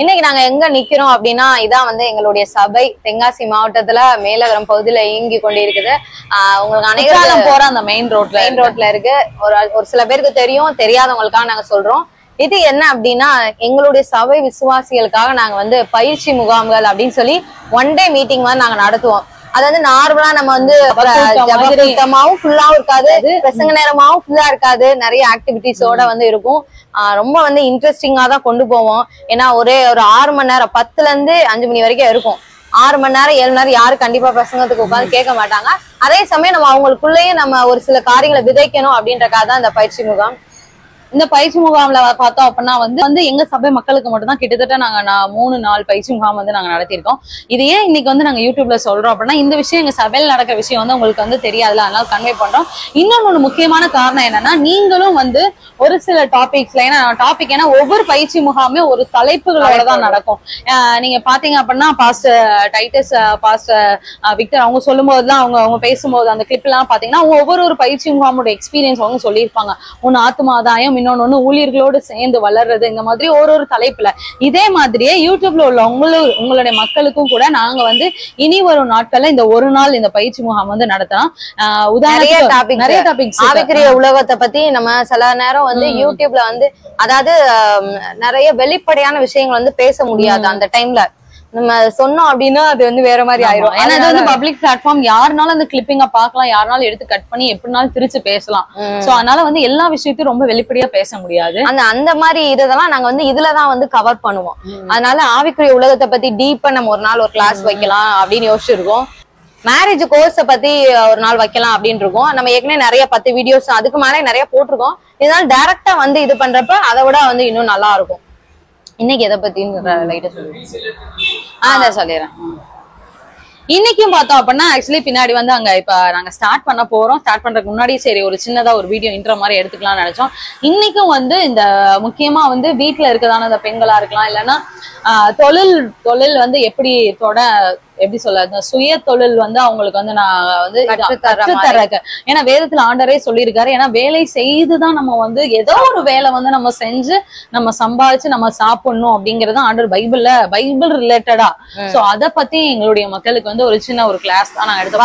இன்னைக்கு நாங்க எங்க நிக்கிறோம் அப்படின்னா இதான் வந்து எங்களுடைய சபை தென்காசி மாவட்டத்துல மேலகரம் பகுதியில இயங்கி கொண்டு இருக்குது. உங்களுக்கு அனைவரும் போற அந்த மெயின் ரோட்ல இருக்கு. ஒரு சில பேருக்கு தெரியும், தெரியாதவங்களுக்காக நாங்க சொல்றோம். இது என்ன அப்படின்னா எங்களுடைய சபை விசுவாசிகளுக்காக நாங்க வந்து பயிற்சி முகாம்கள் அப்படின்னு சொல்லி ஒன் டே மீட்டிங் வந்து நாங்க நடத்துவோம். அது வந்து நார்மலா நம்ம வந்து ஜபக்கூட்டமாவும் ஃபுல்லாவும் இருக்காது, பிரசங்க நேரமாவும் ஃபுல்லா இருக்காது, நிறைய ஆக்டிவிட்டிஸோட வந்து இருக்கும். ரொம்ப வந்து இன்ட்ரெஸ்டிங்கா தான் கொண்டு போவோம். ஏன்னா ஒரு 6 மணி நேரம் 10ல இருந்து 5 மணி வரைக்கும் இருக்கும். 6 மணி நேரம் 7 மணி நேரம் யாரும் கண்டிப்பா பிரசங்கத்துக்கு உட்காந்து கேட்க மாட்டாங்க. அதே சமயம் நம்ம அவங்களுக்குள்ளேயே நம்ம ஒரு சில காரியங்களை விதைக்கணும் அப்படின்றக்காக தான் இந்த பயிற்சி முகாம். இந்த பயிற்சி முகாம்ல பார்த்தோம் அப்படின்னா வந்து எங்க சபை மக்களுக்கு மட்டும் தான் கிட்டத்தட்ட நாங்க 3 பயிற்சி முகாம் வந்து நாங்க நடத்திருக்கோம். இது ஏன் இன்னைக்கு வந்து நாங்க யூடியூப்ல சொல்றோம் அப்படின்னா இந்த விஷயம் எங்க சபையில் நடக்கிற விஷயம் வந்து உங்களுக்கு வந்து தெரியாதுல, அதனால கன்வே பண்றோம். இன்னொன்னு முக்கியமான காரணம் என்னன்னா நீங்களும் வந்து ஒரு சில டாபிக்ஸ்ல ஏன்னா ஒவ்வொரு பயிற்சி முகாமே ஒரு தலைப்புகளோட தான் நடக்கும். நீங்க பாத்தீங்க அப்படின்னா பாஸ்டர் டைட்டஸ், பாஸ்டர் விக்டர் அவங்க சொல்லும் போதுலாம் அவங்க பேசும்போது அந்த கிளிப் எல்லாம் பாத்தீங்கன்னா அவங்க ஒவ்வொரு பயிற்சி முகாமோட எக்ஸ்பீரியன்ஸ் அவங்க சொல்லியிருப்பாங்க. ஒன்னு ஆத்மாதாயம், இன்னொன்னு ஊழியர்களோடு சேர்ந்து வளர்றது, இந்த மாதிரி ஒரு தலைப்புல. இதே மாதிரியே யூடியூப்ல உள்ள உங்களுடைய மக்களுக்கும் கூட நாங்க வந்து இனி வரும் நாட்கள்ல இந்த ஒரு நாள் இந்த பயிற்சி முகாம் வந்து நடத்தலாம். நிறைய டாபிக்ஸ் ஆவிக்குரிய உலகத்தை பத்தி நம்ம சில நேரம் வந்து யூடியூப்ல வந்து அதாவது நிறைய வெளிப்படையான விஷயங்கள் வந்து பேச முடியாது. அந்த டைம்ல நம்ம சொன்னோம் அப்படின்னா அது வந்து வேற மாதிரி ஆயிரும். ஏன்னா இது வந்து பப்ளிக் பிளாட்ஃபார்ம், யாருனாலும் அந்த கிளிப்பிங்க பாக்கலாம், யாருனாலும் எடுத்து கட் பண்ணி எப்படினாலும் திருச்சு பேசலாம். சோ அதனால வந்து எல்லா விஷயத்தையும் ரொம்ப வெளிப்படையா பேச முடியாது. அந்த மாதிரி இதெல்லாம் நாங்க வந்து இதுலதான் வந்து கவர் பண்ணுவோம். அதனால ஆவிக்குரிய உலகத்தை பத்தி டீப்பா நம்ம ஒரு நாள் ஒரு கிளாஸ் வைக்கலாம் அப்படின்னு யோசிச்சிருக்கோம். மேரேஜ் கோர்ஸை பத்தி ஒரு நாள் வைக்கலாம் அப்படின்னு இருக்கோம். நம்ம ஏற்கனவே நிறைய 10 வீடியோஸ் அதுக்கு மேலே நிறைய போட்டிருக்கோம். இதனால டைரக்டா வந்து இது பண்றப்ப அதை விட வந்து இன்னும் நல்லா இருக்கும். இன்னைக்கு எதை பத்தின்னு லைட்டா சொல்லிடுறேன். இன்னைக்கும் பார்த்தோம் அப்படின்னா ஆக்சுவலி பின்னாடி வந்து அங்க இப்ப நாங்க ஸ்டார்ட் பண்ண போறோம். ஸ்டார்ட் பண்றதுக்கு முன்னாடி சரி ஒரு சின்னதா ஒரு வீடியோ இன்ட்ரோ மாதிரி எடுத்துக்கலாம்னு நினைச்சோம். இன்னைக்கும் வந்து இந்த முக்கியமா வந்து வீட்டுல இருக்கதான அந்த பெண்களா இருக்கலாம், இல்லைன்னா தொழில் வந்து எப்படி சொல்ல சுய தொழில் வந்து அவங்களுக்கு வந்து நான் வந்து கற்றுத்தர்றேன். ஏன்னா வேதத்துல ஆண்டரே சொல்லியிருக்காரு, ஏன்னா வேலை செய்துதான் நம்ம வந்து ஏதோ ஒரு வேலை வந்து நம்ம செஞ்சு நம்ம சம்பாதிச்சு நம்ம சாப்பிடணும் அப்படிங்கறது ஆண்டர் பைபிள் ரிலேட்டடா. சோ அத பத்தி எங்களுடைய மக்களுக்கு வந்து ஒரு சின்ன ஒரு கிளாஸ் தான் நாங்க எடுத்து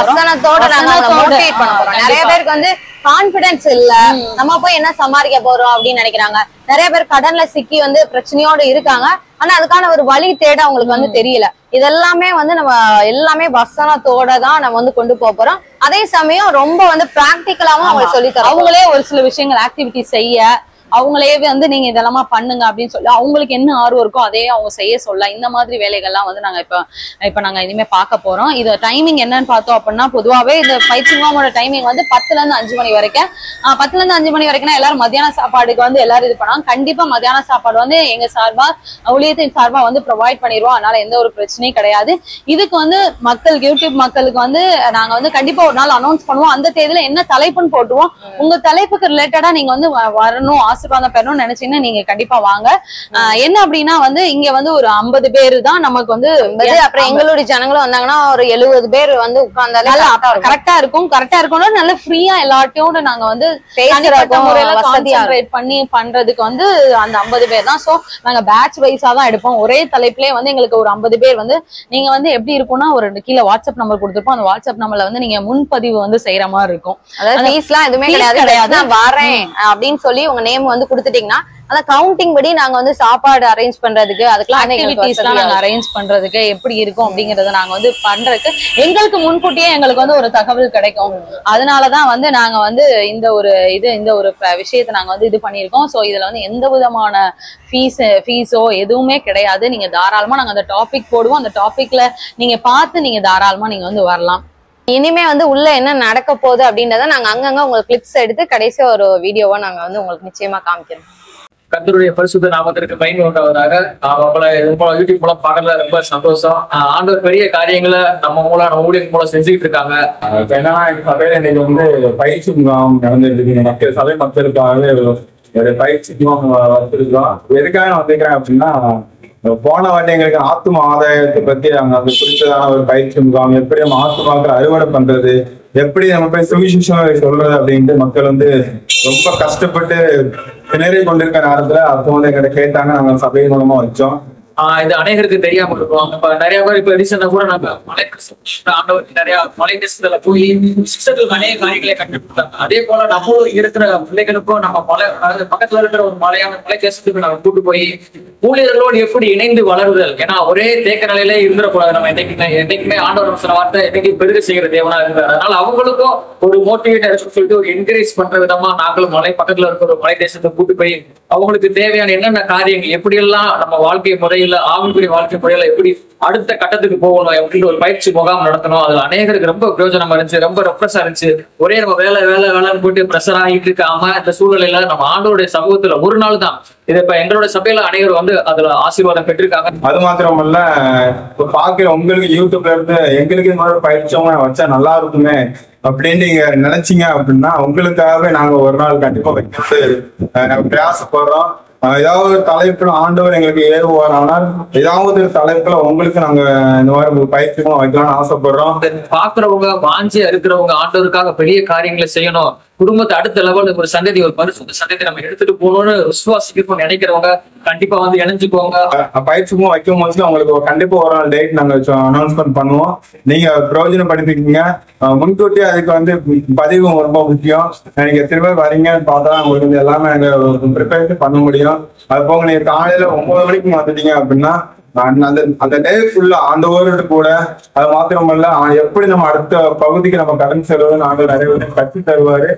நிறைய பேருக்கு வந்து கான்பிடன்ஸ் இல்ல, நம்ம போய் என்ன சம்பாதிக்க போறோம் அப்படின்னு நினைக்கிறாங்க. நிறைய பேர் கடன்ல சிக்கி வந்து பிரச்சனையோட இருக்காங்க. ஆனா அதுக்கான ஒரு வழி தேட அவங்களுக்கு வந்து தெரியல. இதெல்லாமே வந்து நம்ம எல்லாமே வசனத்தோட தான் நம்ம வந்து கொண்டு போறோம். அதே சமயம் ரொம்ப வந்து பிராக்டிக்கலாவும் அவங்களுக்கு சொல்லி தரோம். அவங்களே ஒரு சில விஷயங்கள் ஆக்டிவிட்டி செய்ய அவங்களே வந்து நீங்க இதெல்லாம் பண்ணுங்க அப்படின்னு சொல்லி அவங்களுக்கு என்ன ஆர்வம் இருக்கோ அதே அவங்க செய்ய சொல்ல, இந்த மாதிரி வேலைகள்லாம் வந்து நாங்க இப்ப நாங்க இனிமே பார்க்க போறோம். இது டைமிங் என்னன்னு பார்த்தோம் அப்படின்னா பொதுவாவே இந்த பயிற்சி முகாமோட டைமிங் வந்து 10ல இருந்து 5 மணி வரைக்கும். 10ல இருந்து 5 மணி வரைக்கும்னா எல்லாரும் மத்தியான சாப்பாடுக்கு வந்து எல்லாரும் இது பண்ணாங்க. கண்டிப்பா மத்தியான சாப்பாடு வந்து எங்க சார்பா ஊழியத்தின் சார்பா வந்து ப்ரொவைட் பண்ணிடுவோம். அதனால எந்த ஒரு பிரச்சனையும் கிடையாது. இதுக்கு வந்து யூடியூப் மக்களுக்கு வந்து நாங்க வந்து கண்டிப்பா ஒரு நாள் அனௌன்ஸ் பண்ணுவோம். அந்த தேதியில என்ன தலைப்புன்னு போட்டுருவோம். உங்க தலைப்புக்கு ரிலேட்டடா நீங்க வந்து வரணும், ஆசீர்வாதம் பெறணும்னு நினைச்சீங்கன்னா நீங்க கண்டிப்பா வாங்க. என்ன அப்படின்னா வந்து இங்க வந்து ஒரு 50 பேரு தான் நமக்கு வந்து, அப்புறம் எங்களுடைய ஜனங்களும் வந்தாங்கன்னா ஒரு 70 பேர் வந்து உட்கார்ந்தாலே கரெக்டா இருக்கும். நல்ல ஃப்ரீயா எல்லாத்தையோட நாங்க வந்து பண்ணி பண்றதுக்கு வந்து அந்த 50 பேர் தான். சோ நாங்க பேட்ச் வைஸா தான் எடுப்போம். ஒரே தலைப்புலயே வந்து எங்களுக்கு ஒரு 50 பேர் வந்து நீங்க வந்து எப்படி இருக்கும்னா ஒரு கீழே வாட்ஸ்அப் நம்பர் கொடுத்துருப்போம். அந்த வாட்ஸ்அப் நம்பர்ல வந்து நீங்க முன்பதிவு வந்து செய்யற மாதிரி இருக்கும். அதாவது ஃபீஸ் எல்லாம் எதுவுமே கிடையாது. வரேன் அப்படின்னு சொல்லி உங்க நேம் வந்து கொடுத்துட்டீங்கன்னா அந்த கவுண்டிங் படி நாங்க வந்து சாப்பாடு அரேஞ்ச் பண்றதுக்கு அதுக்கெல்லாம் நாங்க அரேஞ்ச் பண்றதுக்கு எப்படி இருக்கும் அப்படிங்கறத நாங்க வந்து பண்றதுக்கு எங்களுக்கு முன்கூட்டியே எங்களுக்கு வந்து ஒரு தகவல் கிடைக்கும். அதனாலதான் வந்து நாங்க வந்து இந்த ஒரு விஷயத்த நாங்க வந்து இது பண்ணிருக்கோம். சோ இதுல வந்து எந்த விதமான ஃபீஸோ எதுவுமே கிடையாது. நீங்க தாராளமா நாங்க அந்த டாபிக் போடுவோம். அந்த டாபிக்ல நீங்க பார்த்து நீங்க தாராளமா நீங்க வந்து வரலாம். இனிமே வந்து உள்ள என்ன நடக்க போகுது அப்படின்றத நாங்க அங்கங்க உங்களுக்கு கிளிப்ஸ் எடுத்து கடைசியா ஒரு வீடியோவா நாங்க வந்து உங்களுக்கு நிச்சயமா காமிக்கிறோம். கர்த்தருடைய பரிசுத்த நாமத்திற்கு பயன் உண்டாவதாக. அவங்கள யூடியூப் மூலம் பார்க்கறதுல ரொம்ப சந்தோஷம். ஆண்டவர் பெரிய காரியங்களை நம்ம மூலம் நம்ம ஊழியர் மூலம் செஞ்சுக்கிட்டு இருக்காங்க. என்னன்னா சபையில இன்னைக்கு வந்து பயிற்சி முகாம் நடந்துருக்கு. சபை மக்களுக்காகவே ஒரு பயிற்சி முகாம் வச்சிருக்கோம். எதுக்காக நான் வந்திருக்கிறேன் அப்படின்னா, போன வாட்டி எங்களுக்கு ஆத்தும ஆதாயத்தை பத்தி நாங்க அது குறித்ததான ஒரு பயிற்சி முகாம், எப்படி நம்ம ஆத்துமாக்கள் அறுவடை பண்றது, எப்படி நம்ம போய் சுவிசேஷம் சொல்றது அப்படின்ட்டு மக்கள் வந்து ரொம்ப கஷ்டப்பட்டு திணறி கொண்டிருக்க நேரத்துல அப்போ வந்து எங்கிட்ட கேட்டாங்க. நாங்க சபை மூலமா வச்சோம். இது அநேகருக்கு தெரியாம இருக்கும். இப்ப நிறைய பேர் இப்ப ரீசெண்டா கூட நாங்க ஆண்டவர் நிறைய மலை தேசத்துல போய் சிஸ்டர்களுக்கு அநேக காரியங்களை கண்டுபிடித்தாங்க. அதே போல நம்மளும் இருக்கிற பிள்ளைகளுக்கும் நம்ம மலை, அதாவது பக்கத்துல இருக்கிற ஒரு மலை தேசத்துக்கு நாங்க கூட்டு போய் ஊழியர்களோடு எப்படி இணைந்து வளருதல். ஏன்னா ஒரே தேக்க நிலையில இருந்துடக்கூடாது. நம்ம என்னைக்குமே ஆண்டவர் சில வார்த்தை என்னைக்கு பெருக செய்கிற தேவனா இருந்தார். அதனால அவங்களுக்கும் ஒரு மோட்டிவேட் இருக்குன்னு சொல்லிட்டு ஒரு என்கரேஜ் பண்ற விதமா நாங்களும் பக்கத்துல இருக்கிற ஒரு மலை தேசத்தை கூட்டு போய் அவங்களுக்கு தேவையான என்னென்ன காரியங்கள், எப்படி எல்லாம் நம்ம வாழ்க்கை முறையில ஆவிக்குரிய வாழ்க்கை முறையில எப்படி அடுத்த கட்டத்துக்கு போகணும் அப்படின்னு ஒரு பயிற்சி முகாம் நடத்தணும். அதுல அநேகருக்கு ரொம்ப பிரயோஜனமா இருந்துச்சு, ரொம்ப ரெப்ரஸா இருந்துச்சு. ஒரே நம்ம வேலைன்னு போயிட்டு ப்ரெஷர் ஆகிட்டு இருக்காம இந்த சூழ்நிலையில நம்ம ஆண்டோருடைய சமூகத்துல ஒரு நாள் தான் இது. இப்ப எங்களோட சபையில அநேகர் வந்து அதுல ஆசீர்வாதம் பெற்றிருக்காங்க. அது மாத்திரமல்ல, இப்ப பாக்குற உங்களுக்கு யூடியூப்ல இருந்து எங்களுக்கு இந்த மாதிரி பயிற்சியவங்க வச்சா நல்லா இருக்குமே அப்படின்னு நீங்க நினைச்சீங்க அப்படின்னா, உங்களுக்காகவே நாங்க ஒரு நாள் கண்டிப்பா வைக்கிறது நாங்க பிரயாசப்படுறோம். ஏதாவது ஒரு தலைப்புல ஆண்டவர் எங்களுக்கு ஏறுவார். ஆனால் ஏதாவது ஒரு தலைப்புல உங்களுக்கு நாங்க இந்த மாதிரி பயிற்சிகளும் வைக்கலாம்னு ஆசைப்படுறோம். பாக்குறவங்க வாஞ்சியா இருக்கிறவங்க ஆண்டவருக்காக பெரிய காரியங்களை செய்யணும், குடும்பத்தை அடுத்த லெவலுக்கு ஒரு சந்ததி, ஒரு பரிசுத்த சந்ததி நம்ம எடுத்துட்டு போகணும்னு விசுவாசிக்கணும்னு நினைக்கிறவங்க கண்டிப்பா வந்து இணைஞ்சுக்கோங்க. பயிற்சிக்கும் வைக்கும் போது உங்களுக்கு கண்டிப்பா ஒரு நாள் டேட் நாங்க அனௌன்ஸ்மெண்ட் பண்ணுவோம். நீங்க பிரயோஜனப்படுத்திக்கீங்க. முன்கூட்டி அதுக்கு வந்து பதிவு ரொம்ப முக்கியம். நீங்க எத்தனை பேர் வரீங்கன்னு பார்த்தா உங்களுக்கு வந்து எல்லாமே நாங்க ப்ரிப்பேர் பண்ண முடியும். அது போக நீங்க காலையில 9 மணிக்கு வந்துட்டீங்க அப்படின்னா அந்த டே ஃபுல்லா அந்த ஊருக்கு கூட, அது மாத்திரமல்ல எப்படி நம்ம அடுத்த பகுதிக்கு நம்ம கடன் செல்வது நாங்கள் நிறைய பேர் கற்று தருவாரு.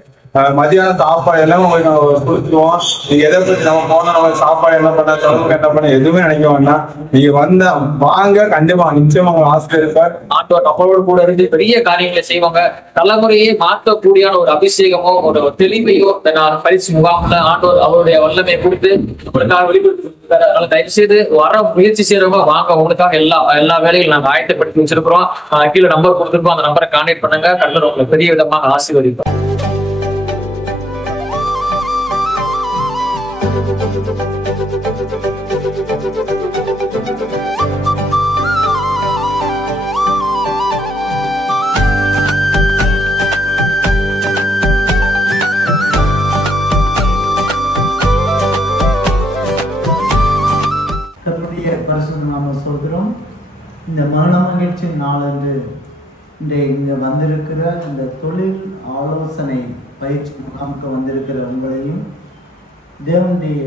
மதியான சாப்பாடு எல்லாம் உங்களுக்கு நம்ம கொடுத்துருவோம். நீங்க எதை பத்தி நம்ம போனா நம்ம சாப்பாடு என்ன பண்ண, செலவுக்கு என்ன பண்ண எதுவுமே நினைக்க வேண்டாம். நீங்க வாங்க, கண்டிப்பா நிச்சயமா உங்க ஆசிரியர் இருப்பார். ஆண்டவர் நம்மளோட கூட இருந்து பெரிய காரியங்களை செய்வாங்க. தலைமுறையை மாற்றக்கூடிய ஒரு அபிஷேகமோ ஒரு தெளிவையோ பரிசு முகாம்ல ஆண்டவர் அவருடைய வல்லமையை கொடுத்து உங்களுக்காக வெளிப்படுத்தி. அதனால தயவு செய்து வர முயற்சி செய்யறவங்க வாங்க. உங்களுக்காக எல்லா வேலையும் நாங்க ஆயத்தப்படுத்தி வச்சிருக்கிறோம். கீழே நம்பர் கொடுத்துருக்கோம், அந்த நம்பரை கான்டாக்ட் பண்ணுங்க. கர்த்தர் உங்களை பெரிய விதமாக ஆசீர்வதிப்பார். சொல்கிறோம். இந்த மரண மகிழ்ச்சி நாளன்று இங்க வந்திருக்கிற இந்த தொழில் ஆலோசனை பயிற்சி முகாமுக்கு வந்திருக்கிற உங்களையும் தேவனுடைய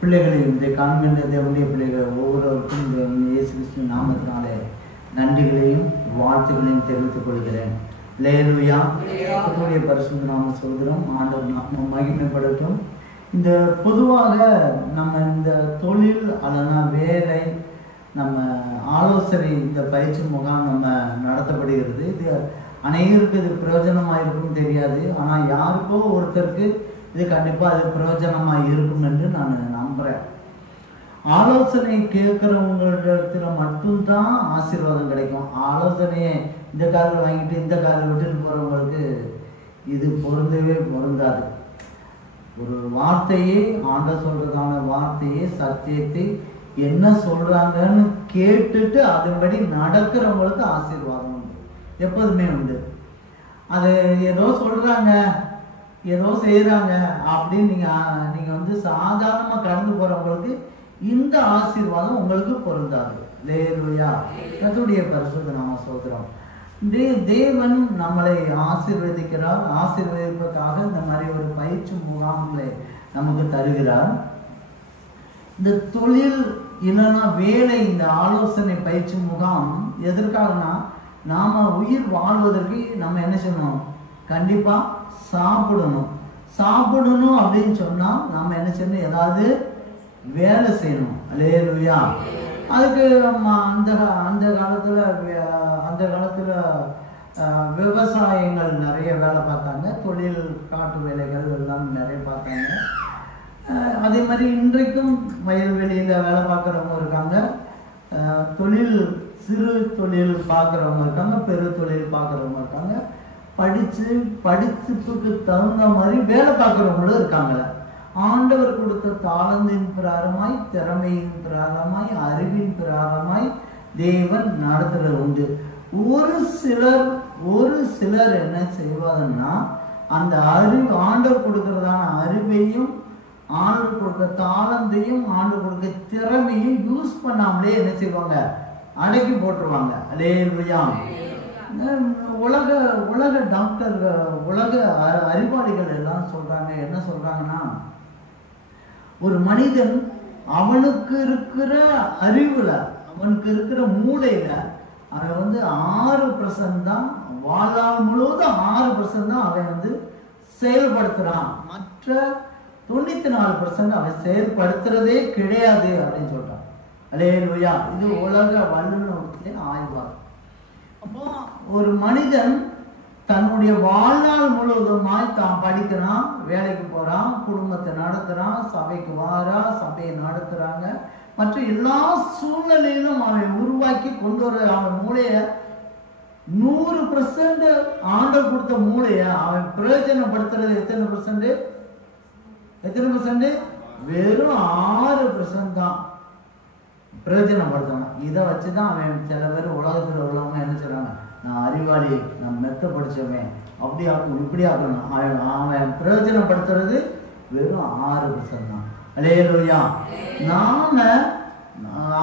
பிள்ளைகளையும், இதை காண்கின்ற தேவனுடைய பிள்ளைகள் ஒவ்வொருவருக்கும் இயேசு கிறிஸ்து நாமத்தினாலே நன்றிகளையும் வாழ்த்துக்களையும் தெரிவித்துக் கொள்கிறேன். அல்லேலூயா. கர்த்தருடைய பரிசுத்த நாமம் சொல்கிறோம். ஆண்டவர் நாமம் மகிமைப்படட்டும். இந்த பொதுவாக நம்ம இந்த தொழில் அல்லனா வேலை, நம்ம ஆலோசனை, இந்த பயிற்சி முகாம் நம்ம நடத்தப்படுகிறது. இது அநேகருக்கு இது பிரயோஜனமாக இருக்கும் தெரியாது. ஆனால் யாருக்கோ ஒருத்தருக்கு இது கண்டிப்பாக அது பிரயோஜனமாக இருக்கும் என்று நான் நம்புகிறேன். ஆலோசனை கேட்குறவங்களிடத்துல மட்டும்தான் ஆசீர்வாதம் கிடைக்கும். ஆலோசனையை இந்த காதில் வாங்கிட்டு இந்த காதில் விட்டுட்டு போகிறவங்களுக்கு இது பொருந்தவே பொருந்தாது. ஒரு வார்த்தையே, ஆண்டவர் சொல்றதான வார்த்தையே, சத்தியத்தை என்ன சொல்றாங்கன்னு கேட்டுட்டு அதன்படி நடக்கிறவங்களுக்கு ஆசீர்வாதம் உண்டு, எப்போதுமே உண்டு. அது ஏதோ சொல்றாங்க, ஏதோ செய்யறாங்க அப்படின்னு நீங்க வந்து சாதாரணமா கடந்து போறவங்களுக்கு இந்த ஆசீர்வாதம் உங்களுக்கு பொருந்தாது. அல்லேலூயா. கர்த்தருடைய பரிசுத்த நாம ஸ்தோத்திரம். தேவன் நம்மளை ஆசீர்வதிக்கிறார். ஆசீர்வதிப்பதற்காக இந்த மாதிரி ஒரு பயிற்சி முகாம்களை நமக்கு தருகிறார். இந்த தொழில் இல்லைன்னா வேலை, இந்த ஆலோசனை பயிற்சி முகாம் எதற்காகனா, நாம உயிர் வாழ்வதற்கு நம்ம என்ன செய்யணும், கண்டிப்பா சாப்பிடணும். சாப்பிடணும் அப்படின்னு சொன்னா நம்ம என்ன செய்யணும், ஏதாவது வேலை செய்யணும். அல்லேலூயா. அதுக்கு அந்த காலத்துல விவசாயங்கள் நிறைய வேலை பார்த்தாங்க. தொழில் காட்டு வேலைகள் எல்லாம் நிறைய பார்த்தாங்க. அதே மாதிரி இன்றைக்கும் வயல்வெளியில் வேலை பார்க்குறவங்க இருக்காங்க, தொழில் சிறு தொழில் பார்க்குறவங்க இருக்காங்க, பெரு தொழில் பார்க்குறவங்க இருக்காங்க, படிப்புக்கு தகுந்த மாதிரி வேலை பார்க்குறவங்களும் இருக்காங்க. ஆண்டவர் கொடுத்த தாளந்தின் பிரகாரமாய், திறமையின் பிரகாரமாய், அறிவின் பிரகாரமாய் தேவன் நடத்துறது உண்டு. ஒரு சிலர் என்ன செய்வாங்கன்னா அந்த அறிவு, ஆண்டவர் கொடுக்கறதான அறிவையும், ஆண்டவர் கொடுக்க தாளந்தையும், ஆண்டவர் கொடுக்க திறமையும் யூஸ் பண்ணாமலே என்ன செய்வாங்க, அடக்கி போட்டுருவாங்க. அல்லேலூயா. உலக டாக்டர்கள், உலக அறிவாளிகள் எல்லாம் சொல்றாங்க, என்ன சொல்றாங்கன்னா, ஒரு மனிதன் அவனுக்கு இருக்கிற அறிவுல, அவனுக்கு இருக்கிற மூளையில அவன் 6% தான், வாழ்நாள் முழுவதும் 6% தான் அவன் செயல்படுத்துறான். மற்ற 94% அவன் செயல்படுத்துறதே கிடையாது அப்படின்னு சொல்றான். அல்லேலூயா. இது உலக வல்லுநருடைய ஆய்வாகும். அப்போ ஒரு மனிதன் தன்னுடைய வாழ்நாள் முழுவதுமாய் தான் படிக்கிறான், வேலைக்கு போறான், குடும்பத்தை நடத்துறான், சபைக்கு வாரான், சபையை நடத்துறாங்க, மற்ற எல்லா சூழ்நிலையிலும் அவன் உருவாக்கி கொண்டு வர அவன் மூளைய 100% ஆண்டவர் கொடுத்த மூளைய அவன் பிரயோஜனப்படுத்துறது எத்தனை பர்சன்ட்? வெறும் 6% தான் பிரயோஜனப்படுத்தணும். இதை வச்சுதான் அவன், சில பேர் உலகத்தில் உள்ளவங்க என்ன சொல்றாங்க, நான் அறிவாளி, நான் மெத்த படிச்சவன், அப்படி ஆகணும் இப்படி ஆகணும். அவன் பிரயோஜனப்படுத்துறது வெறும் 6% தான். அல்லேலூயா. நாம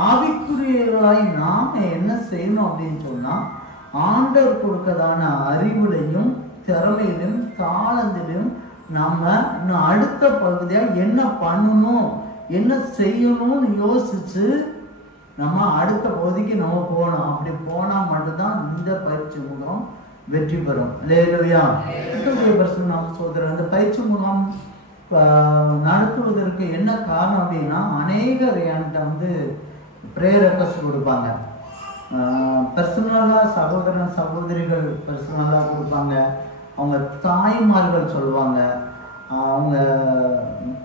ஆவிக்குரியவர்களாய் நாம என்ன செய்யணும் அப்படின்னு சொன்னா, ஆண்டவர் கொடுக்கதான அறிவுலையும், திறமையிலும், தாளந்திலும் நம்ம இன்னும் அடுத்த பகுதியா என்ன பண்ணணும், என்ன செய்யணும்னு யோசிச்சு நம்ம அடுத்த பகுதிக்கு நம்ம போகணும். அப்படி போனா மட்டும்தான் இந்த பயிற்சி முகாம் வெற்றி பெறும். அல்லேலூயா. நாம சோதரர், இந்த பயிற்சி முகாம் நடத்துவதற்கு என்ன காரணம் அப்படின்னா, அநேகர் என்கிட்ட பிரேயர் ரெக்வெஸ்ட் கொடுப்பாங்க. பர்சனலா சகோதரன் சகோதரிகள் பர்சனலா கொடுப்பாங்க, அவங்க தாய்மார்கள் சொல்லுவாங்க, அவங்க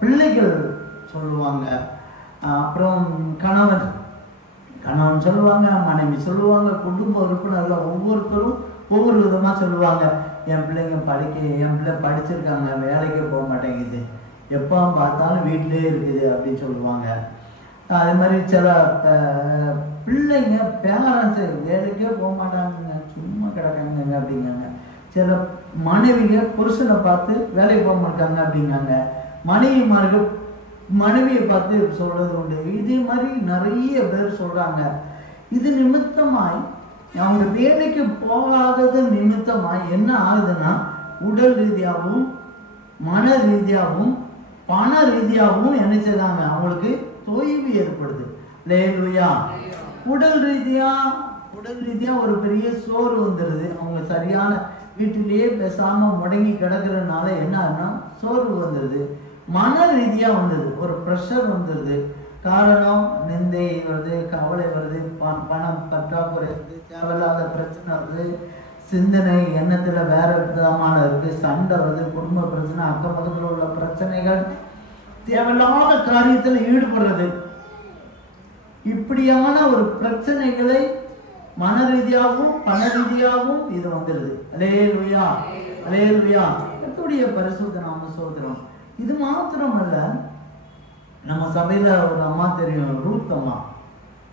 பிள்ளைகள் சொல்லுவாங்க, அப்புறம் கணவன் சொல்லுவாங்க, மனைவி சொல்லுவாங்க, குடும்ப உறுப்பினர்கள் ஒவ்வொருத்தரும் ஒவ்வொரு விதமா சொல்லுவாங்க. என் பிள்ளைங்க என் பிள்ளை படிச்சிருக்காங்க, வேலைக்கு போக மாட்டேங்குது, எப்போ பார்த்தாலும் வீட்டிலே இருக்குது அப்படின்னு சொல்லுவாங்க. அதே மாதிரி சில பிள்ளைங்க பேரண்ட்ஸு வேலைக்கே போக மாட்டாங்க, சும்மா கிடக்காங்க அப்படிங்காங்க. சில மனைவிங்க புருஷனை பார்த்து வேலைக்கு போக மாட்டாங்க அப்படிங்காங்க. மனைவியை பார்த்து சொல்றது உண்டு. இதே மாதிரி நிறைய பேர் சொல்றாங்க. இது நிமித்தமாய், அவங்க வேலைக்கு போகாதது நிமித்தமாய் என்ன ஆகுதுன்னா, உடல் ரீதியாகவும் மன ரீதியாகவும் பண ரீதியாகவும் என்ன செய்றாங்க, அவங்களுக்கு தொய்வு ஏற்படுது. அல்லேலூயா. உடல் ரீதியா ஒரு பெரிய சோறு வந்துடுது. அவங்க சரியான வீட்டிலேயே பேசாம முடங்கி கிடக்குறதுனால என்ன ஆகுனா சோர்வு வந்துடுது. மன ரீதியா வந்தது, ஒரு ப்ரெஷர் வந்துடுது. காரணம், நிந்தை வருது, கவலை வருது, பணம் பற்றாக்குறை வருது, தேவையில்லாத பிரச்சனை வருது, சிந்தனை எண்ணத்துல வேற விதமான இருக்கு, சண்டை வருது, குடும்ப பிரச்சனை, அக்கம் பக்கத்தில் உள்ள பிரச்சனைகள், தேவையில்லாத காரியத்தில் ஈடுபடுறது. இப்படியான ஒரு பிரச்சனைகளை மன ரீதியாகவும் பண ரீதியாகவும் இது வந்துடுது. அல்லேலூயா. அல்லேலூயா. கர்த்தருடைய பரிசுத்த நாம ஸ்தோத்திரம். இது மாத்திரமல்ல, நம்ம சபையில ஒரு அம்மா தெரியும், ரூத் அம்மா,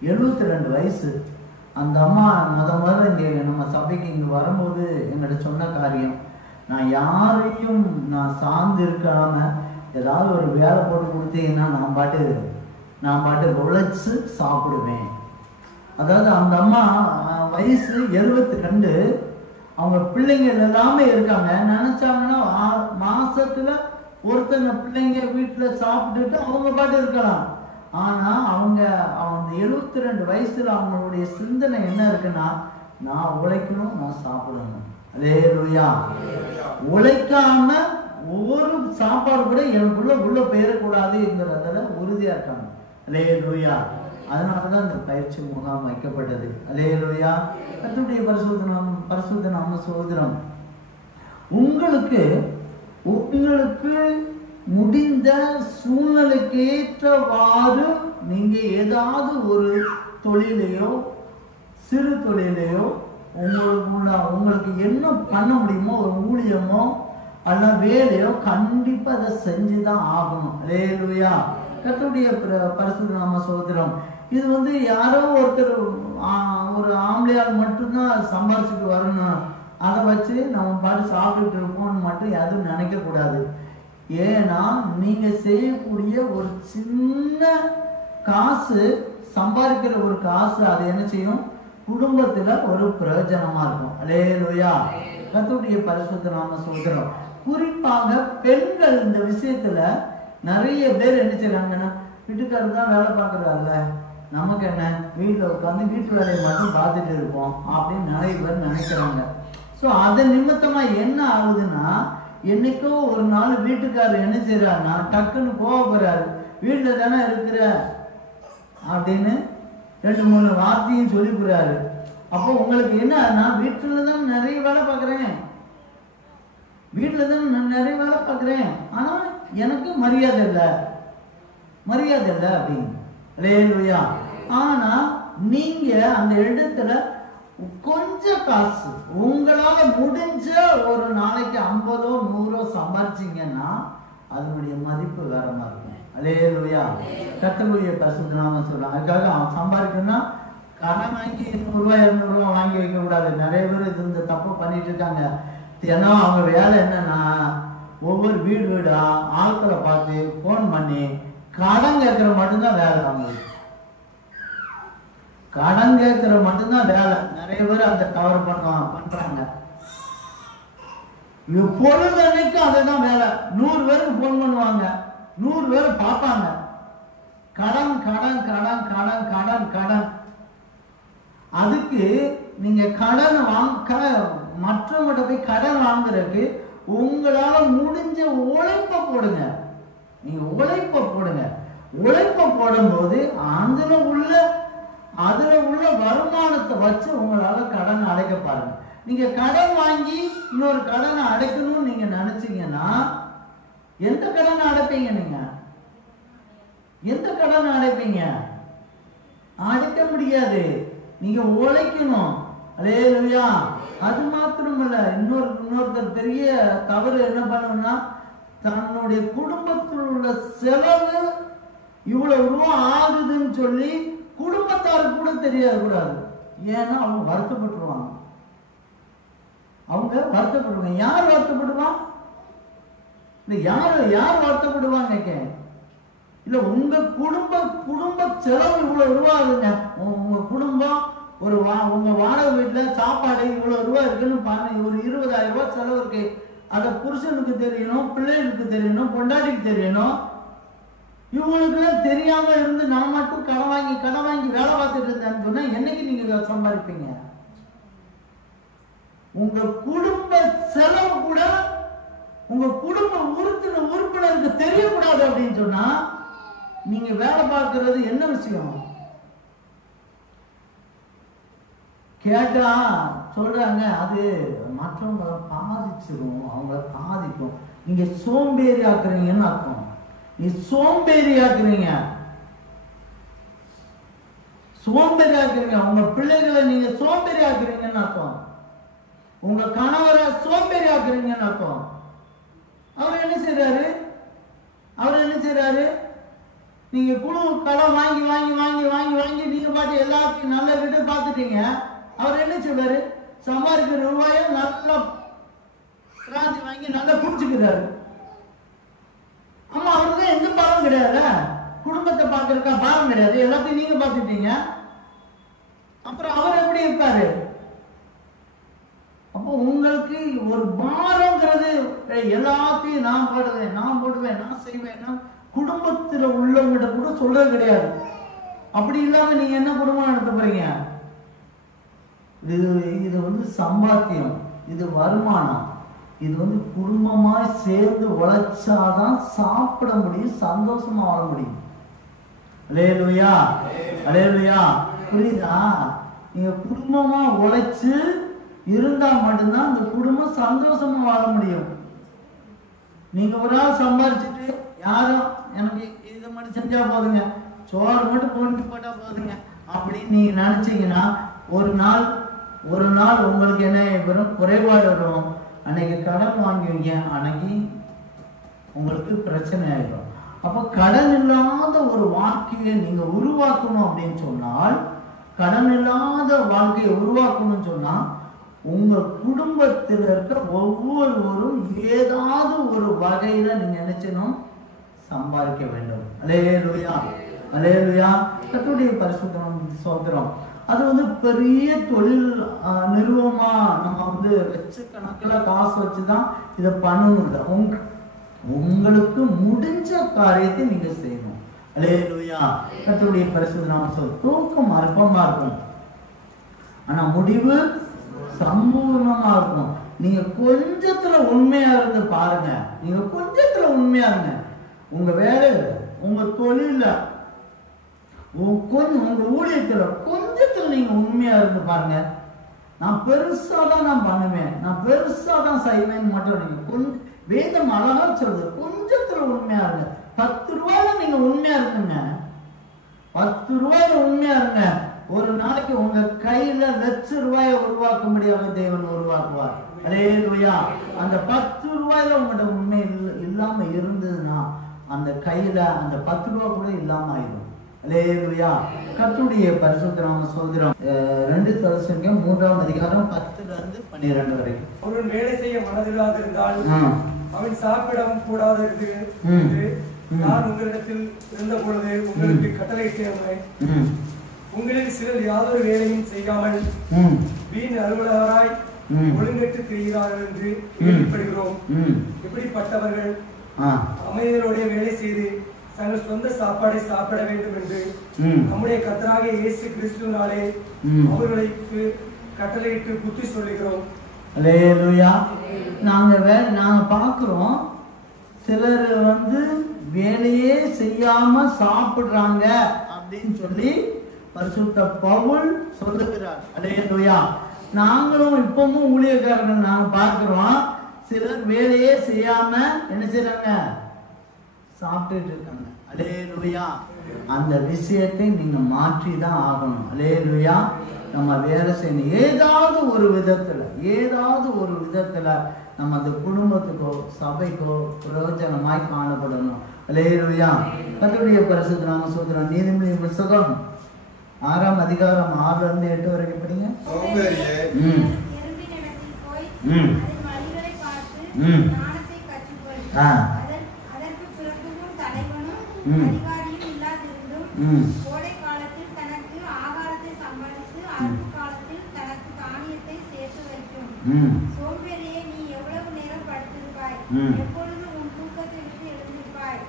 72 வயசு. அந்த அம்மா முதல்ல இங்கே நம்ம சபைக்கு இங்கே வரும்போது எங்கிட்ட சொன்ன காரியம், நான் யாரையும் சார்ந்து இருக்காம ஏதாவது ஒரு வேலை போட்டு கொடுத்தீங்கன்னா நான் பாட்டு உழைச்சு சாப்பிடுவேன். அதாவது அந்த அம்மா வயசு 72, அவங்க பிள்ளைங்கள் எல்லாமே இருக்காங்க. நினைச்சாங்கன்னா மாசத்துல ஒருத்தங்க பிள்ளைங்க வீட்டுல சாப்பிட்டுட்டு அவங்க பாட்டு இருக்கலாம். ஆனா அவங்க 72 வயசுல அவங்களுடைய சிந்தனை என்ன இருக்குன்னா, நான் உழைக்கணும், நான் சாப்பிடணும். அல்லேலூயா. உழைக்காம ஒவ்வொரு சாப்பாடு கூட எனக்குள்ள உள்ள பெயரக்கூடாதுங்கிறதுல உறுதியா இருக்காங்க. அல்லேலூயா. அதனாலதான் இந்த பயிற்சி முகாம் வைக்கப்பட்டது. அல்லேலூயா. கர்த்தருடைய பரிசுத்த நாம ஸ்தோத்திரம். உங்களுக்கு முடிந்த சூழ்நிலைக்கு ஏற்றவாறு நீங்க ஏதாவது ஒரு தொழிலையோ சிறு தொழிலையோ உங்களுக்கு என்ன பண்ண முடியுமோ, ஒரு ஊழியமோ அல்ல வேலையோ கண்டிப்பா அதை செஞ்சுதான் ஆகணும். அல்லேலூயா. கர்த்தருடைய பரிசுத்த நாம ஸ்தோத்திரம். இது யாரோ ஒருத்தர் ஒரு ஆம்பளையால் மட்டும்தான் சம்பாரிச்சுட்டு வரணும், அதை வச்சு நம்ம பாட்டு சாப்பிட்டுட்டு இருப்போம்னு மட்டும் எதுவும் நினைக்க கூடாது. ஏன்னா நீங்க செய்யக்கூடிய ஒரு சின்ன காசு, சம்பாதிக்கிற ஒரு காசு, அது என்ன செய்யும், குடும்பத்துல ஒரு பிரயோஜனமா இருக்கும். அல்லேலூயா. கர்த்தருடைய பரிசுத்த நாம ஸ்தோத்திரம். குறிப்பாக பெண்கள் இந்த விஷயத்துல நிறைய பேர் என்ன செய்றாங்கன்னா, வீட்டுக்காரர் தான் வேலை பார்க்கறாருல, நமக்கு என்ன, வீட்டுல உட்காந்து வீட்டு வேலையை மட்டும் பார்த்துட்டு இருப்போம் அப்படின்னு நிறைய பேர் நினைக்கிறாங்க. ஸோ அதன் நிமித்தமா என்ன ஆகுதுன்னா, என்னைக்கோ ஒரு நாள் வீட்டுக்காரர் என்ன செய்யறாருன்னா டக்குன்னு கோவப்படுறாரு, வீட்டுல தானே இருக்கிற அப்படின்னு 2-3 வார்த்தையும் சொல்லிக்கிறாரு. அப்போ உங்களுக்கு என்ன, வீட்டுல தான் நிறைய வேலை பார்க்குறேன், வீட்டுல தான் நான் நிறைய வேலை பார்க்குறேன், ஆனா எனக்கு மரியாதை இல்லை அப்படின்னு. அல்லேலூயா. ஆனா நீங்க அந்த இடத்துல கொஞ்சம் காசு உங்களால முடிஞ்ச ஒரு நாளைக்கு 50 100 சம்பாதிச்சீங்கன்னா அதனுடைய மதிப்பு வேற மாதிரி இருக்கும். அல்லேலூயா. கர்த்தருடைய பரிசுத்த நாமம் சொல்றாங்க. அதுக்காக அவன் சம்பாதிக்கணும்னா கடன் வாங்கி 100 ரூபாய் 200 ரூபாய் வாங்கி வைக்க கூடாது. நிறைய பேர் இது இந்த தப்பு பண்ணிட்டு இருக்காங்க. ஏன்னா அவங்க வேலை என்னன்னா, ஒவ்வொரு வீடா ஆட்களை பார்த்து போன் பண்ணி கடன் கேட்கற மட்டும்தான் வேலை. அவங்களுக்கு கடன் கேட்கற மட்டும்தான் வேலை. நிறைய பேர் அந்த கவர் பண்றாங்க. பொழுதன்னைக்கும் அதுதான் வேலை. 100 பேருக்கு போன் பண்ணுவாங்க, 100 பேர் பார்ப்பாங்க. கடன் கடன் கடன் கடன் கடன் கடன். அதுக்கு நீங்க கடன் மற்றவங்கிட்ட போய் கடன் வாங்குறதுக்கு உங்களால முடிஞ்ச உழைப்ப போடுங்க. நீங்க உழைப்ப போடுங்க. உழைப்ப போடும்போது அதுல உள்ள வருமானத்தை வச்சு உங்களால கடன் அடைக்க பாருங்க. நீங்க கடன் வாங்கி இன்னொரு கடனை அடைக்கணும்னு நீங்க நினைச்சீங்கன்னா எந்த கடனை அடைப்பீங்க? நீங்க எந்த கடனை அடைப்பீங்க? அடைக்க முடியாது. நீங்க உழைக்கணும். அல்லேலூயா. அது மாத்திரமல்ல, இன்னொருத்தர் பெரிய தவறு என்ன பண்ணுன்னா, தன்னுடைய குடும்பத்தில் உள்ள செலவு இவ்வளவு ரூபா ஆகுதுன்னு சொல்லி குடும்பத்தாருக்கு கூட தெரியாது கூடாது. ஏன்னா அவங்க வருத்தப்பட்டுருவாங்க. யார் வருத்தப்படுவான்? யார் வருத்தப்படுவாங்க? இல்ல உங்க குடும்ப செலவு இவ்வளவு ரூபா ஆகுங்க. உங்க குடும்பம் உங்க வாடகை வீட்டுல சாப்பாடு இவ்வளவு ரூபா இருக்குன்னு பாருங்க. ஒரு 20,000 ரூபாய் செலவு இருக்கு. அத புருஷனுக்கு தெரியணும், பிள்ளைகளுக்கு தெரியணும், பொண்டாட்டிக்கு தெரியணும். இவங்களுக்கு எல்லாம் தெரியாம இருந்து நான் மட்டும் கடன் வாங்கி வேலை பார்த்துட்டு இருந்தேன்னு சொன்னா என்னைக்கு நீங்க சம்பாதிப்பீங்க? உங்க குடும்ப செலவு கூட உங்க குடும்ப உறுப்பினருக்கு தெரியக்கூடாது அப்படின்னு சொன்னா நீங்க வேலை பார்க்கறது என்ன விஷயம்? கேட்டா சொல்றாங்க அது மற்றவங்களை பாதிச்சிடும், அவங்கள பாதிக்கும். நீங்க சோம்பேறி ஆக்குறீங்கன்னு அர்த்தம். நீ சோம்பேறி ஆக்குறீங்க. உங்க பிள்ளைகளை நீங்க சோம்பேறி ஆக்குறீங்கன்னு அர்த்தம். உங்க கணவரை சோம்பேறி ஆக்குறீங்கன்னு அர்த்தம். அவர் என்ன செய்யறாரு? நீங்க குழு கடன் வாங்கி நீங்க பாட்டு எல்லாத்தையும் நல்ல வீட்டு பார்த்துட்டீங்க. அவர் என்ன சொல்றாரு? சம்பாதிக்கிற ரூபாய நல்லா கிராந்தி வாங்கி நல்லா குடிச்சுக்கிறாரு. ஆமா, அவருக்கு எந்த பாவம் கிடையாது. குடும்பத்தை பார்க்கறக்கா பாவம் கிடையாது. எல்லாத்தையும் நீங்க பார்த்துட்டீங்க. அப்புறம் அவர் எப்படி இருப்பாரு? அப்போ உங்களுக்கு ஒரு பாரம்ங்கிறது எல்லாத்தையும் நான் போடுவேன், நான் செய்வேன், குடும்பத்துல உள்ளவங்கிட்ட கூட சொல்றது கிடையாது. அப்படி இல்லாம நீங்க என்ன குடும்பம் நடத்த போறீங்க? இது சம்பாத்தியம், இது வருமானம், இது குடும்பமா சேர்ந்து உழைச்சாதான் சாப்பிட முடியும், சந்தோஷமா வாழ முடியும். அல்லேலூயா, அல்லேலூயா. புரியுதா? நீங்க குடும்பமா உழைச்சு இருந்தா மட்டும்தான் இந்த குடும்பம் சந்தோஷமா வாழ முடியும். நீங்க ஒரு நாள் சம்பாரிச்சுட்டு யாரும் எனக்கு இதை மட்டும் செஞ்சா போதுங்க, சோறு மட்டும் போட்டு போட்டா போதுங்க அப்படின்னு நீங்க நினைச்சீங்கன்னா ஒரு நாள் உங்களுக்கு என்ன வரும்? குறைபாடு வரும். அன்னைக்கு கடன் வாங்குவீங்க, அன்னைக்கு உங்களுக்கு பிரச்சனை ஆயிடும். அப்ப கடன் இல்லாத ஒரு வாழ்க்கையை நீங்க உருவாக்கணும் அப்படின்னு சொன்னால், கடன் இல்லாத வாழ்க்கையை உருவாக்கணும்னு சொன்னா உங்க குடும்பத்தில் இருக்க ஒவ்வொருவரும் ஏதாவது ஒரு வகையில நீங்க நினைச்சணும் சம்பாதிக்க வேண்டும். அல்லேலூயா, அல்லேலூயா. கர்த்தருடைய பரிசுத்தம் சோதரம். அது வந்து பெரிய தொழில் நிறுவனமா நம்ம லட்சக்கணக்கில் காசு வச்சுதான் இதை பண்ணணும். உங்களுக்கு முடிஞ்ச காரியத்தை நீங்க செய்யணும். அல்லேலூயா. கர்த்தருடைய பரிசுத்த நாமம் சொல்லும். தூக்கம் அற்பமா இருக்கும், ஆனா முடிவு சம்பூர்ணமா இருக்கும். நீங்க கொஞ்சத்துல உண்மையா இருந்து பாருங்க. நீங்க கொஞ்சத்துல உண்மையா இருங்க. உங்க வேலையில, உங்க தொழில, உங்க ஊழியத்துல கொஞ்சத்துல நீங்க உண்மையா இருந்து பாருங்க. நான் பெருசாதான் நான் பண்ணுவேன், நான் பெருசாதான் செய்வேன் மட்டும் நீங்க கொஞ்சம் வேதம் அழகா சொல்றது. கொஞ்சத்துல உண்மையா இருங்க. 10 ரூபாயில நீங்க உண்மையா இருக்குங்க. 10 ரூபாயில உண்மையா இருங்க. ஒரு நாளைக்கு உங்க கையில லட்சம் ரூபாயை உருவாக்க முடியாத தேவன் உருவாக்குவார். அல்லேலூயா. அந்த 10 ரூபாயில உங்கள்கிட்ட உண்மை இல்லாம இருந்ததுன்னா அந்த கையில அந்த 10 ரூபாய் கூட இல்லாம ஆயிடும். அல்லேலூயா. கர்த்தருடைய பரிசுத்த நாம சொல்கிறோம். 2 தெசலோனிக்கேயர் 3ஆம் அதிகாரம் 10-12 வரைக்கும். அவன் வேலை செய்ய மனதில்லாதிருந்தால் அவன் சாப்பிடவும் கூடாது என்று நான் உங்களிடத்தில் இருந்த பொழுது உங்களுக்கு கட்டளையிட்டேன். உங்களில் சிலர் யாதொரு வேலையும் செய்யாமல் வீண் அலுவலராய் ஒழுங்கற்று திரிகிறார்கள் என்று கேள்விப்படுகிறோம். இப்படிப்பட்டவர்கள் அமைதியோட வேலை செய்து தங்கள் சொந்த சாப்பாடை சாப்பிட வேண்டும் என்று நம்முடைய கர்த்தராகிய இயேசு கிறிஸ்துவினாலே அவர்களுக்கு கட்டளையிட்டு புத்தி சொல்லுகிறோம். அல்லேலூயா. நாங்க பார்க்கிறோம், சிலர் வேலையே செய்யாம சாப்பிடுறாங்க அப்படின்னு சொல்லி பரிசுத்த பவுல் சொல்லுகிறார். அல்லேலூயா. நாங்களும் இப்பவும் ஊழியக்காரர்கள் நாங்க பார்க்கிறோம், சிலர் வேலையே செய்யாம என்ன செய்யறாங்க? சாப்பிட்டுட்டு இருக்காங்க. அல்லேலூயா. அந்த விஷயத்தை நீங்க மாற்றி தான் ஆகணும். அல்லேலூயா. நம்ம வேலை செய்யணும். ஏதாவது ஒரு விதத்துல நம்ம அந்த குடும்பத்துக்கோ சபைக்கோ பிரயோஜனமாய் காணப்படணும். அல்லேலூயா. கர்த்தருடைய பரிசுத்த நாம சொல்றோம். நீதிமொழியின் புத்தகம் 6ஆம் அதிகாரம் 6-8 வரைக்கும் படிங்க. கோடை காலத்தில் தனக்கு ஆகாரத்தை சம்பாதித்து அறுப்பு காலத்தில் தனக்கு தானியத்தை சேர்த்து வைக்கும். சோம்பேறியே, நீ எவ்வளவு நேரம் படுத்திருப்பாய்? எப்பொழுது உன் தூக்கத்தை விட்டு எழுந்திருப்பாய்?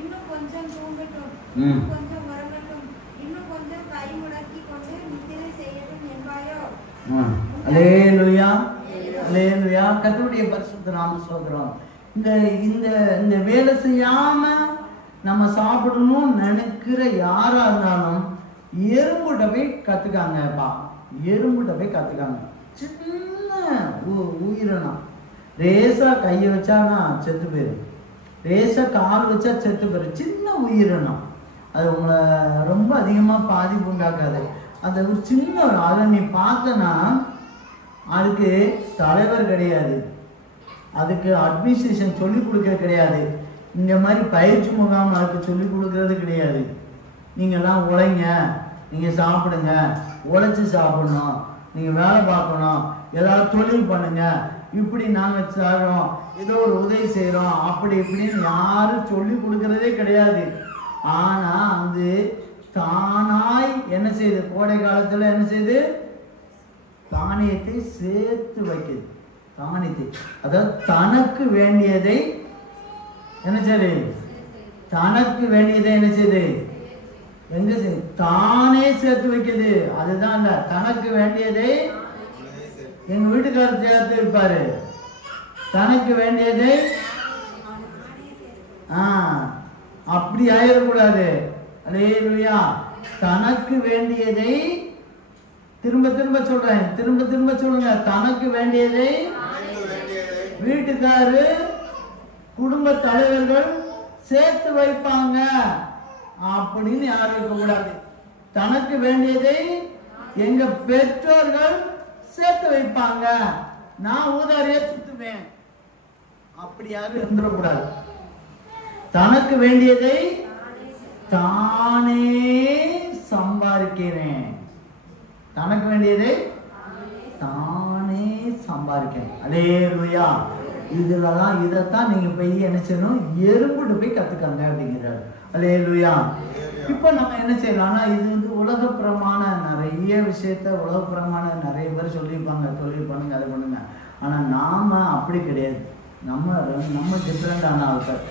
இன்னும் கொஞ்சம் தூங்கட்டும், இன்னும் கொஞ்சம் உறங்கட்டும், இன்னும் கொஞ்சம் கை முடக்கி கொண்டு நித்திரை செய்யட்டும் என்பாயோ? அல்லேலூயா, அல்லேலூயா. கர்த்தருடைய பரிசுத்த நாமம் சொல்றோம். இந்த வேலை செய்யாம நம்ம சாப்பிடணும்னு நினைக்கிற யாரா இருந்தாலும் எறும்புகிட்ட போய் கத்துக்காங்கப்பா. எறும்புகிட்ட போய் கத்துக்காங்க. சின்ன உயிரினம். ரேசா கையை வச்சானா செத்து போயிடும், ரேசா கால் வச்சா செத்து போயிடும். சின்ன உயிரினம். அது உங்களை ரொம்ப அதிகமா பாதிப்பு உண்டாக்காது. அந்த ஒரு சின்ன அதை நீ பார்த்தனா அதுக்கு தலைவர் கிடையாது, அதுக்கு அட்மினிஸ்ட்ரேஷன் சொல்லி கொடுக்க கிடையாது, இந்த மாதிரி பயிற்சி முகாம் அதுக்கு சொல்லி கொடுக்கறது கிடையாது. நீங்கள்லாம் உழைங்க, நீங்கள் சாப்பிடுங்க, உழைச்சி சாப்பிடணும், நீங்கள் வேலை பார்க்கணும், ஏதாவது தொழில் பண்ணுங்க, இப்படி நாங்கள் செய்கிறோம், ஏதோ ஒரு உதவி செய்கிறோம், அப்படி இப்படின்னு யாரும் சொல்லி கொடுக்கறதே கிடையாது. ஆனால் அது தானாய் என்ன செய்யுது? கோடை காலத்தில் என்ன செய்யுது? தானியத்தை சேர்த்து வைக்குது. தானியத்தை, அதாவது தனக்கு வேண்டியதை என்ன செய்யுது? தனக்கு வேண்டியதை என்ன செய்யுது? எங்க செய்யுது? தானே சேர்த்து வைக்குது. அதுதான் இல்ல, தனக்கு வேண்டியதை எங்க வீட்டுக்காரர் சேர்த்து இருப்பாரு. தனக்கு வேண்டியதை அப்படி ஆயிடக்கூடாது. அல்லேலூயா. தனக்கு வேண்டியதை திரும்ப திரும்ப சொல்றேன், திரும்ப திரும்ப சொல்லுங்க. தனக்கு வேண்டியதை வீட்டுக்காரு குடும்ப தலைவர்கள் சேர்த்து வைப்பாங்க அப்படின்னு யாரும் இருக்க கூடாது. தனக்கு வேண்டியதை எங்க பெற்றோர்கள் சேர்த்து வைப்பாங்க, நான் ஊதாரியா சுத்துவேன் அப்படி யாரும் இருந்துடக்கூடாது. தனக்கு வேண்டியதை தானே சம்பாதிக்கிறேன், தனக்கு வேண்டியதை தானே சம்பாதிக்கிறேன். அல்லேலூயா. இதுலதான் இதைத்தான் நீங்க போய் என்ன செய்யணும், எறும்புட்டு போய் கத்துக்காங்க அப்படிங்கிறாரு. அல்லேலூயா. இப்ப நம்ம என்ன செய்யலாம்னா, இது வந்து உலகப்புறமான நிறைய விஷயத்த உலகப்புறமான நிறைய பேர் சொல்லியிருப்பாங்க, தொழில் பண்ணுங்க அதை பண்ணுங்க. ஆனா நாம அப்படி கிடையாது. நம்ம டிஃப்ரெண்டான ஆட்கள்.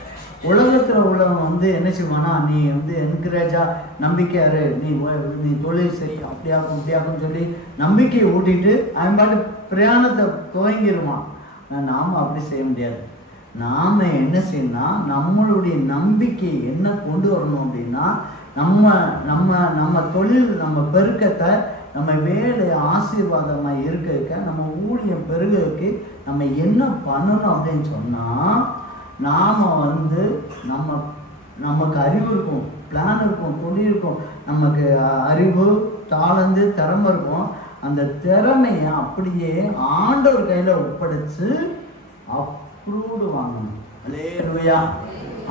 உலகத்துல உள்ளவங்க வந்து என்ன செய்வானா, நீ வந்து என்கரேஜா நம்பிக்கையாரு, நீ தொழில் செய், அப்படியாக்கும் இப்படியாக்கும் சொல்லி நம்பிக்கையை ஊட்டிட்டு அவன் பாட்டு பிரயாணத்தை துவங்கிடுவான். நாம அப்படி செய்ய முடியாது. நாம என்ன செய்யணும்னா, நம்மளுடைய நம்பிக்கை என்ன கொண்டு வரணும் அப்படின்னா, நம்ம தொழில், நம்ம பெருக்கத்தை, நம்ம வேலை ஆசீர்வாதமா இருக்க, நம்ம ஊழியம் பெருகிறதுக்கு நம்ம என்ன பண்ணணும் அப்படின்னு சொன்னா, நாம வந்து நமக்கு அறிவு இருக்கும், பிளான் இருக்கும், தொழில் இருக்கும், நமக்கு அறிவு தாளந்து திறமை இருக்கும். அந்த திறமையை அப்படியே ஆண்டவர் கையில ஒப்படைச்சு அப்ரூவ்டு வாங்கணும். அல்லேலூயா.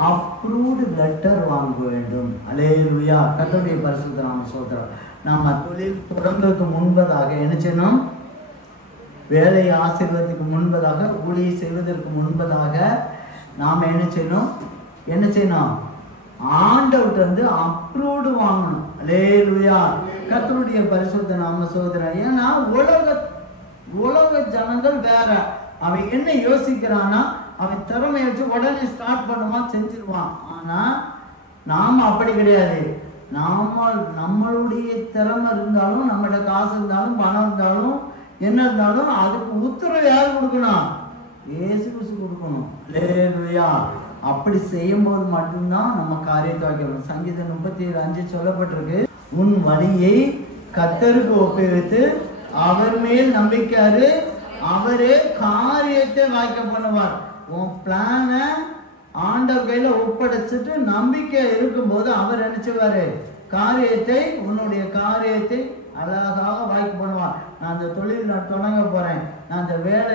அப்ரூவ்டு லெட்டர் வாங்க வேண்டும். அல்லேலூயா. கர்த்தருடைய பரிசுத்த நாம ஸ்தோத்திரம். நாம தொழில் தொடங்குறதுக்கு முன்பதாக என்ன செய்யணும், வேலையை ஆசீர்வாதத்துக்கு முன்பதாக, ஊழியை செய்வதற்கு முன்பதாக நாம என்ன செய்யணும், ஆண்டவர்கிட்ட வந்து அப்ரூவ்டு வாங்கணும். அல்லேலூயா. கர்த்தருடைய பரிசுத்த நாம ஸ்தோத்திரம். ஏன்னா உலக ஜனங்கள் வேற. அவன் என்ன யோசிக்கிறான்னா, அவன் திறமையை வச்சு உடனே ஸ்டார்ட் பண்ணுவான், செஞ்சிருவான். ஆனா நாம அப்படி கிடையாது. நம்மளுடைய திறமை இருந்தாலும், நம்மகிட்ட காசு இருந்தாலும், பணம் இருந்தாலும், என்ன இருந்தாலும் அதுக்கு உத்தரவு யாரு கொடுக்கணும், இயேசு கிறிஸ்து கொடுக்கணும். அல்லேலூயா. அப்படி செய்யும் போது மட்டும்தான் நம்ம காரியத்தை வைக்கணும். சங்கீதம் 37:5 சொல்லப்பட்டிருக்கு, உன் வழியை கர்த்தருக்கு ஒப்புவித்து அவர் மேல் நம்பிக்கையாரு, அவரே காரியத்தை வாய்க்க பண்ணுவார். உன் பிளான ஆண்டவர் கையில ஒப்படைச்சிட்டு நம்பிக்கை இருக்கும்போது அவர் நினைச்சுவாரு, உன்னுடைய காரியத்தை அழகாக வாய்க்கு பண்ணுவார். நான் அந்த தொழில் நான் தொடங்க போறேன், நான் அந்த வேலை,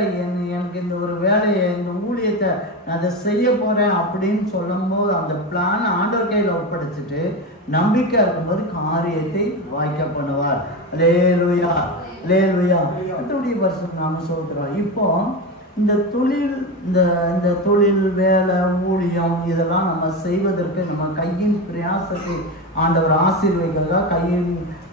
எனக்கு இந்த ஒரு வேலையை, இந்த ஊழியத்தை நான் அதை செய்ய போறேன் அப்படின்னு சொல்லும் போது அந்த பிளான் ஆண்டவர் கையில ஒப்படைச்சிட்டு நம்பிக்கை இருக்கும்போது காரியத்தை வாய்க்க பண்ணுவார். அல்லேலூயா. அல்லேலூயா. கர்த்தருடைய பரிசுத்த நாம ஸ்தோத்திரம். இப்போ இந்த தொழில் வேலை ஊழியம் இதெல்லாம் நம்ம செய்வதற்கு நம்ம கையின் பிரயாசத்தை ஆண்டவர் ஆசீர்வதிக்கிறதா,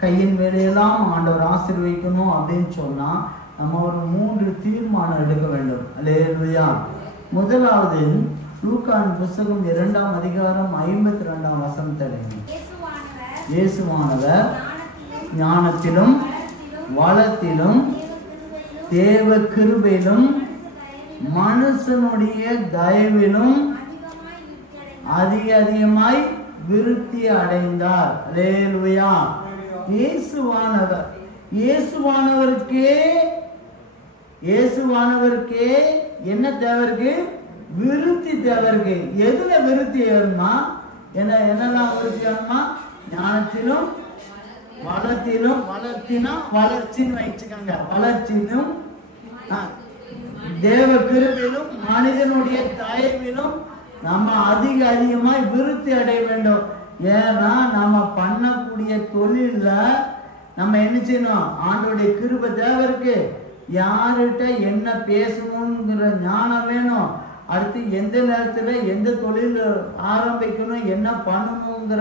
கையின் வேலையெல்லாம் ஆண்டவர் ஆசீர்வதிக்கணும் அப்படின்னு சொன்னா நம்ம ஒரு 3 தீர்மானம் எடுக்க வேண்டும். அல்லேலூயா. முதலாவது லூக்கான் புத்தகம் 2ஆம் அதிகாரம் 52ஆம் வசனத்தை இயேசுவானவர் ஞானத்திலும் வளத்திலும் தேவ கிருபையிலும் மனுஷனுடைய தயவிலும் அதிகமாய் விருத்தி அடைந்தார். அல்லேலூயா. இயேசுவானவருக்கே என்ன தேவை இருக்கு, விருத்தி தேவை இருக்கு. எதுல விருத்தி வேணுமா, என்னெல்லாம் விருத்தி வேணுமா, ஞானத்திலும் வளத்திலும், வளர்ச்சின்னு வச்சுக்கோங்க, வளர்ச்சியிலும் தேவ கிருபையிலும் மனிதனுடைய தயவிலும் நம்ம அதிகமாய் விருத்தி அடைய வேண்டும். ஏன்னா நம்ம பண்ணக்கூடிய தொழில நம்ம என்ன செய்யணும், ஆண்டோடைய கிருபை தேவை இருக்கு. யார்கிட்ட என்ன பேசணுங்கிற ஞானம் வேணும். அடுத்து எந்த நேரத்துல எந்த தொழில் ஆரம்பிக்கணும், என்ன பண்ணணுங்கிற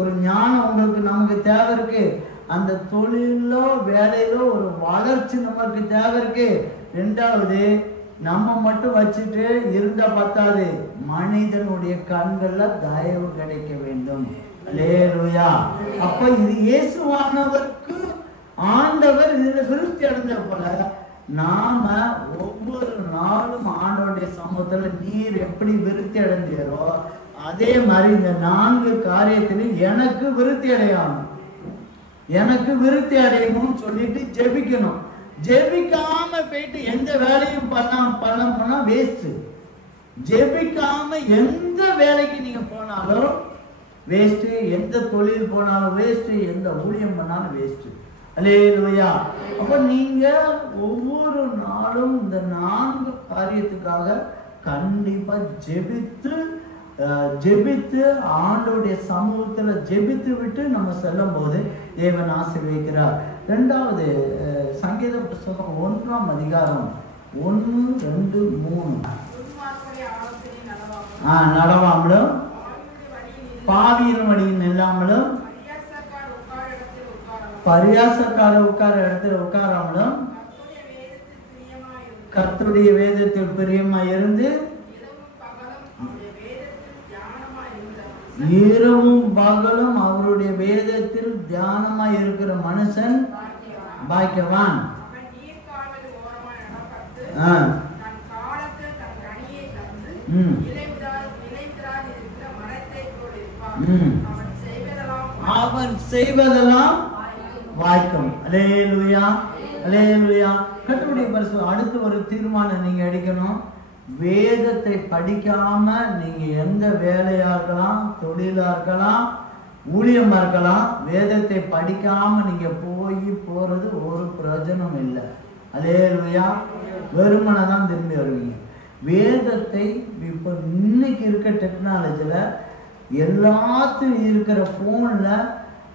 ஒரு ஞானம் உங்களுக்கு நமக்கு தேவை இருக்கு. அந்த தொழிலோ வேலையிலோ ஒரு வளர்ச்சி நமக்கு தேவை இருக்கு. 2வது நம்ம மட்டும் வச்சுட்டு இருந்தா பத்தாது, மனிதனுடைய கண்கள்ல தயவு கிடைக்க வேண்டும். அல்லேலூயா. அப்ப இது இயேசுவானவருக்கு ஆண்டவர் இதுல விருத்தி அடைஞ்ச போல நாம ஒவ்வொரு நாளும் ஆண்டவருடைய சமூகத்துல நீர் எப்படி விருத்தி அடைஞ்சாரோ அதே மாதிரி இந்த 4 காரியத்திலும் எனக்கு விருத்தி அடையணும், எனக்கு விருத்தி அடையணும்னு சொல்லிட்டு ஜெபிக்கணும். ஜெபிக்காம போயிட்டு எந்த வேலையும் பண்ண போனா வேஸ்ட். ஜெபிக்காம எந்த வேலைக்கு நீங்க போனாலும் வேஸ்ட், எந்த தொழில் போனாலும் வேஸ்ட், எந்த ஊழியம் பண்ணாலும் வேஸ்ட். அல்லேலூயா. அப்ப நீங்க ஒவ்வொரு நாளும் இந்த 4 காரியத்துக்காக கண்டிப்பா ஜெபித்து ஆண்டவருடைய சமூகத்துல ஜெபித்து விட்டு நம்ம செல்லும் போது தேவன் ஆசீர்வதிக்கிறார். 2வது சங்கீத புஸ்தகம் 1ஆம் அதிகாரம் 1, 2, 3. நடவாமலும் பாவியின் வழியில் இல்லாமலும் பரியாசக்கார உட்கார இடத்துல உட்காராமலும் கர்த்தருடைய வேதத்தில் பிரியமாய் இருந்து இரவும் பகலும் அவருடைய வேதத்தில் தியானமாய் இருக்கிற மனுஷன் பாக்கியவான். அவர் செய்வதெல்லாம் வாய்க்கும். அல்லேலூயா, அல்லேலூயா. கர்த்தருடைய பரிசுத்தம். அடுத்து ஒரு தீர்மானம் நீங்க எடுக்கணும். வேதத்தை படிக்காம நீங்க எந்த வேலையா இருக்கலாம், தொழிலா இருக்கலாம், ஊழியமா இருக்கலாம், வேதத்தை படிக்காம நீங்க போறது ஒரு பிரயோஜனம் இல்லை. அல்லேலூயா. வெறுமனை தான் திரும்பி வருவீங்க. வேதத்தை இப்போ இன்னைக்கு இருக்க டெக்னாலஜில எல்லாத்துக்கும் இருக்கிற போன்ல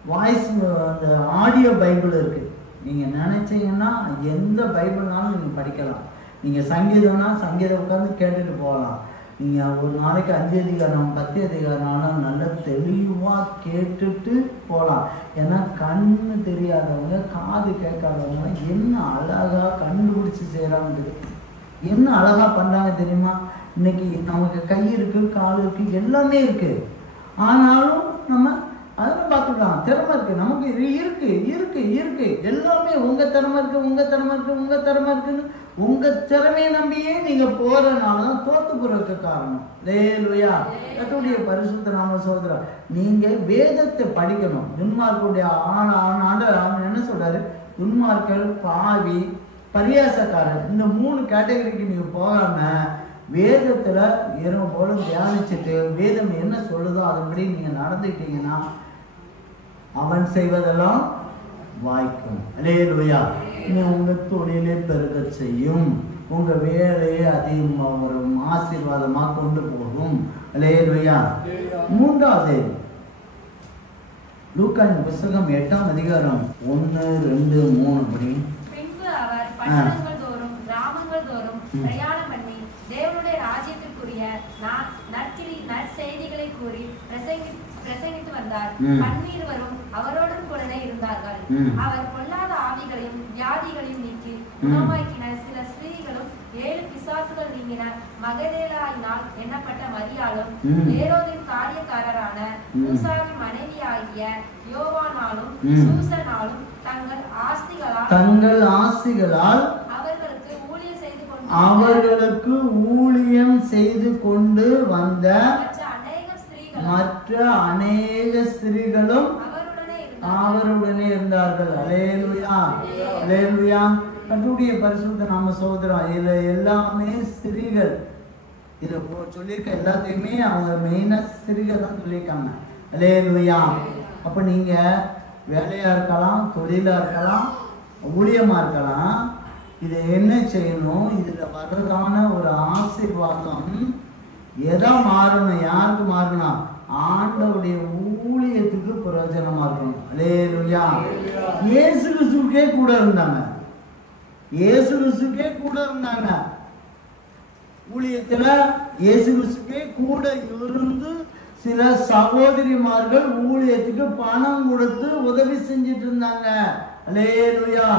வாய்ஸ் அந்த ஆடியோ பைபிள் இருக்கு. நீங்க நினைச்சீங்கன்னா எந்த பைபிள்னாலும் நீங்க படிக்கலாம். நீங்க சங்கீதம்னா சங்கீதம் உட்காந்து கேட்டுட்டு போகலாம். நீங்க ஒரு நாளைக்கு 5 அதிகாரம் 10 அதிகாரம் நல்லா தெளிவா கேட்டுட்டு போகலாம். ஏன்னா கண்ணு தெரியாதவங்க, காது கேட்காதவங்க என்ன அழகா கண்டுபிடிச்சு செய்யறாங்க, என்ன அழகா பண்றாங்க தெரியுமா? இன்னைக்கு நமக்கு கை இருக்கு, கால் இருக்கு, எல்லாமே இருக்கு. ஆனாலும் நம்ம அதெல்லாம் பார்த்துக்கலாம். திறமை இருக்கு, நமக்கு இருக்கு இருக்கு இருக்கு எல்லாமே. உங்க திறமை இருக்கு, உங்க திறமை இருக்கு, உங்க திறமை இருக்குன்னு உங்க திறமையை நம்பியே நீங்க போறதுனாலதான் தோத்து போறதுக்கு காரணம். அல்லேலூயா. கர்த்தருடைய பரிசுத்த நாம சகோதரா, நீங்க வேதத்தை படிக்கணும். துன்மார்க்குடைய ஆண்டவர் என்ன சொல்றாரு? துன்மார்கள், பாவி, பரியாசக்காரர், இந்த 3 கேட்டகரிக்கு நீங்க போகாம வேதத்துல இரவு போல தியானிச்சுட்டு வேதம் என்ன சொல்லுதோ அதன்படி நீங்க நடந்துட்டீங்கன்னா அவன் செய்வதெல்லாம் வாய்க்கும். அல்லேலூயா. உங்க தொழிலை பெருக செய்யும், உங்க வேலையை அதிகமா ஒரு ஆசீர்வாதமா கொண்டு போகும். அல்லேலூயா. 3வது லூக்காவின் புத்தகம் 8ஆம் அதிகாரம் 1, 2, 3 படி. பின்பு அவர் பட்டணங்கள் தோறும் கிராமங்கள் தோறும் பிரயாணம் பண்ணி தேவனுடைய ராஜ்யத்திற்குரிய நற்செய்திகளை கூறி பிரசங்கித்து வந்தார். பன்னிருவரும் அவரோடும் கூடவே இருந்தார்கள். அவர் பொல்லாத ஆவிகளையும் வியாதிகளையும் நீக்கி குணமாக்கின. சில ஸ்திரீகளும் 7 பிசாசுகள் நீங்கின மகதலேனாள் எண்ணப்பட்ட மரியாளும் ஏரோதின் காரியக்காரரான மூசாவின் மனைவியாகிய யோவானாலும் சூசனாலும் தங்கள் ஆஸ்திகளால் அவர்களுக்கு ஊழியம் செய்து கொண்டு வந்த மற்ற அநேக ஸ்திரீகளும் அவருடனே இருந்தார்கள். அல்லேலூயா, அல்லேலூயா. கர்த்தருடைய பரிசுத்த நாம சகோதரன். இதுல எல்லாமே ஸ்திரீகள். இதை சொல்லியிருக்க எல்லாத்தையுமே அவங்க மெயினா ஸ்திரீகள் தான் சொல்லியிருக்காங்க. அல்லேலூயா. அப்ப நீங்க வேலையா இருக்கலாம், தொழிலா இருக்கலாம், ஊழியமா இருக்கலாம். இதை என்ன செய்யணும்? இதுல வர்றதான ஒரு ஆசீர்வாதம் எதா மாறணும்? யாருக்கு மாறணும்? ஆண்டவருடைய ஊழியத்துக்கு பிரயோஜனமா இருக்கணும். அல்லேலூயா. இயேசு கிறிஸ்துவுக்கே கூட இருந்தாங்க. இயேசு கிறிஸ்துவுக்கே கூட இருந்தாங்க ஊழியத்துல. இயேசு கிறிஸ்துவுக்கே கூட இருந்து சில சகோதரிமார்கள் ஊழியத்துக்கு பணம் கொடுத்து உதவி செஞ்சிட்டு இருந்தாங்க. அல்லேலூயா.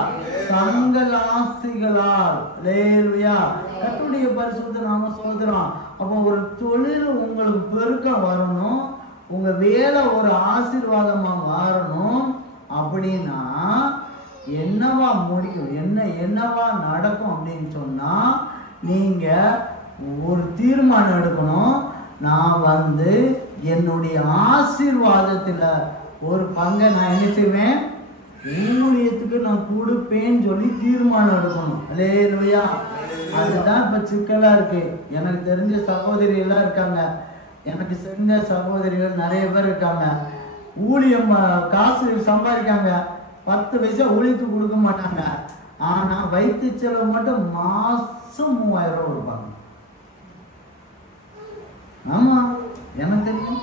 தங்கள் ஆஸ்திகளால். அல்லேலூயா. கர்த்தருடைய பரிசுத்த நாம சகோதரன். அப்போ ஒரு தொழில் உங்களுக்கு பெருக்கம் வரணும், உங்க வேலை ஒரு ஆசீர்வாதமா மாறணும் அப்படின்னா என்னவா முடிக்கும், என்னவா நடக்கும் அப்படின்னு சொன்னா நீங்க ஒரு தீர்மானம் எடுக்கணும். நான் என்னுடைய ஆசீர்வாதத்துல ஒரு பங்கை நான் என்ன செய்வேன்? ஊழியத்துக்கு நான் கொடுப்பேன்னு சொல்லி தீர்மானம் எடுக்கணும். அல்லேலூயா. அதுதான் இப்ப சிக்கலா இருக்கு. எனக்கு தெரிஞ்ச சகோதரி எல்லாம் இருக்காங்க, எனக்கு தெரிஞ்ச சகோதரிகள் நிறைய பேர் இருக்காங்க. ஊழியம் காசு சம்பாதிக்காங்க, 10 பைசா ஊழியத்துக்கு கொடுக்க மாட்டாங்க. ஆனா வைத்திய செலவு மட்டும் மாசம் 3000 ரூபாய் கொடுப்பாங்க. ஆமா, எனக்கு தெரியும்.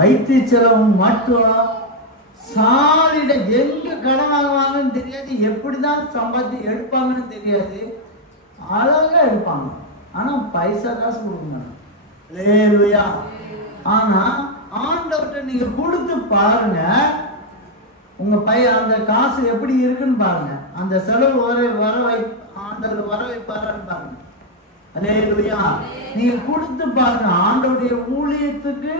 வைத்திய செலவு மட்டும் சாலிட எங்க கடன் வாங்குவாங்கன்னு தெரியாது, எப்படிதான் சம்பாதி எடுப்பாங்கன்னு தெரியாது, அழகா எடுப்பாங்க. ஆனா பைசா காசு கொடுக்க அல்லேலூயா. ஆனா ஆண்டவர்கிட்ட நீங்க கொடுத்து பாருங்க, உங்க அந்த காசு எப்படி இருக்குன்னு பாருங்க, அந்த செலவு ஆண்டவர் வர வைப்பாரான்னு பாருங்க. அல்லேலூயா. நீங்க கொடுத்து பாருங்க. ஆண்டவருடைய ஊழியத்துக்கு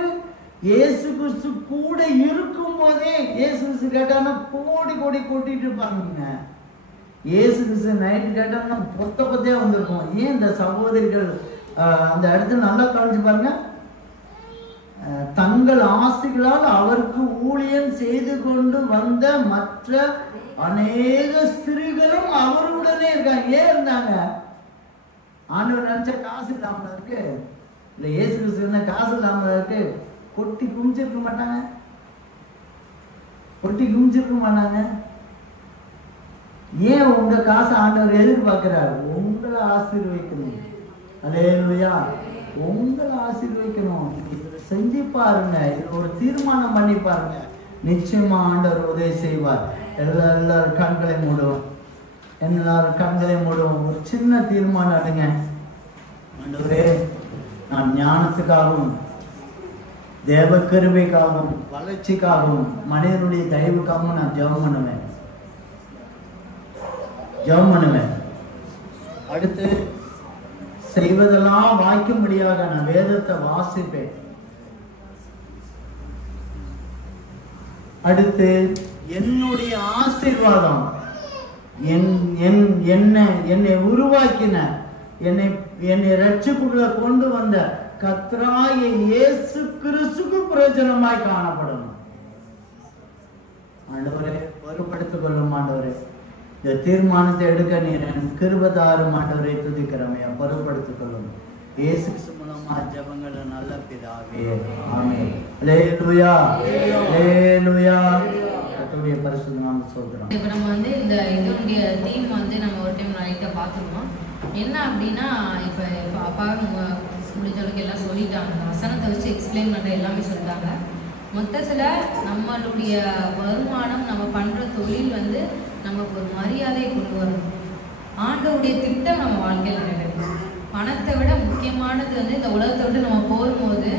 இயேசு கிறிஸ்து கூட இருக்கும் போதே இயேசு கிறிஸ்து கேட்டான்னா கோடி கோடி கொட்டிட்டு இருப்பாங்க. இயேசு கிறிஸ்து நைட்டு கேட்டாங்கன்னா பொத்தையா வந்திருக்கும். ஏன் இந்த சகோதரிகள் அந்த இடத்துல நல்லா கவனிச்சு பாருங்க. தங்கள் ஆசைகளால் அவருக்கு ஊழியம் செய்து கொண்டு வந்த மற்ற அநேக ஸ்திரீகளும் அவருடனே இருக்காங்க. ஏன் இருந்தாங்க? ஆண்டவர் நினைச்ச காசு இல்லாம இருக்கு, இல்ல இயேசு கிறிஸ்து இருந்த காசு இல்லாம இருக்கு. கொட்டி குமிச்சிருக்க மாட்டாங்க, கொட்டி குமிச்சிருக்க மாட்டாங்க. ஏன் உங்க காசு ஆண்டவர் எதிர்பார்க்கிறார்? உங்களை ஆசீர்வதிக்கணும். அல்லேலூயா. உங்களை ஆசீர்வதிக்கணும். செஞ்சு பாருங்க, ஒரு தீர்மானம் பண்ணி பாருங்க, நிச்சயமா ஆண்டவர் உதவி செய்வார். எல்லாரும் கண்களை மூடுவோம், எல்லாரும் கண்களை மூடுவோம். ஒரு சின்ன தீர்மானம் எடுங்க. ஆண்டவரே, நான் ஞானத்துக்காகவும் தேவ கிருபைக்காகவும் வளர்ச்சிக்காகவும் மனிதனுடைய தயவுக்காகவும் நான் ஜெபம் பண்ணுவேன். அடுத்து செய்வதெல்லாம் வாய்க்கும்படியாக நான் வேதத்தை வாசிப்பேன். அடுத்து என்னுடைய ஆசீர்வாதம் என்னை உருவாக்கின, என்னை ரட்சிப்புக்குள்ள கொண்டு வந்த கர்த்தராகிய இயேசு கிறிஸ்துவுக்கு பிரயோஜனமாய் காணப்படணும். ஆண்டவரே, பொறுப்படுத்திக் கொள்ளும் ஆண்டவரே. இந்த தீர்மானத்தை எடுக்க நீர் கிருபை தாரும் ஆண்டவரை துதிக்கிறோமே. பொறுப்படுத்திக் கொள்ளும் இயேசு கிறிஸ்து மூலமா ஜெபங்கள் நல்ல பிதாவே, ஆமென். அல்லேலூயா, அல்லேலூயா. கர்த்தருடைய பரிசுத்த நாமத்தை ஸ்தோத்திரம். இப்போ நம்ம வந்து இந்த இதனுடைய தீம் வந்து நம்ம ஒரு டைம் ரைட்டா பார்த்துருவோம். என்ன அப்படின்னா, இப்போ அப்பா முடிஞ்சளவுக்கு எல்லாம் சொல்லிட்டாங்க, வசனத்தை வச்சு எக்ஸ்பிளைன் பண்ணுற எல்லாமே சொல்லிட்டாங்க. மொத்தத்தில் நம்மளுடைய வருமானம், நம்ம பண்ணுற தொழில் வந்து நமக்கு ஒரு மரியாதையை கொண்டு வரணும். ஆண்டவருடைய திட்டம் நம்ம வாழ்க்கையில் நிறைவேறும். பணத்தை விட முக்கியமானது வந்து இந்த உலகத்தை விட்டு நம்ம போகும்போது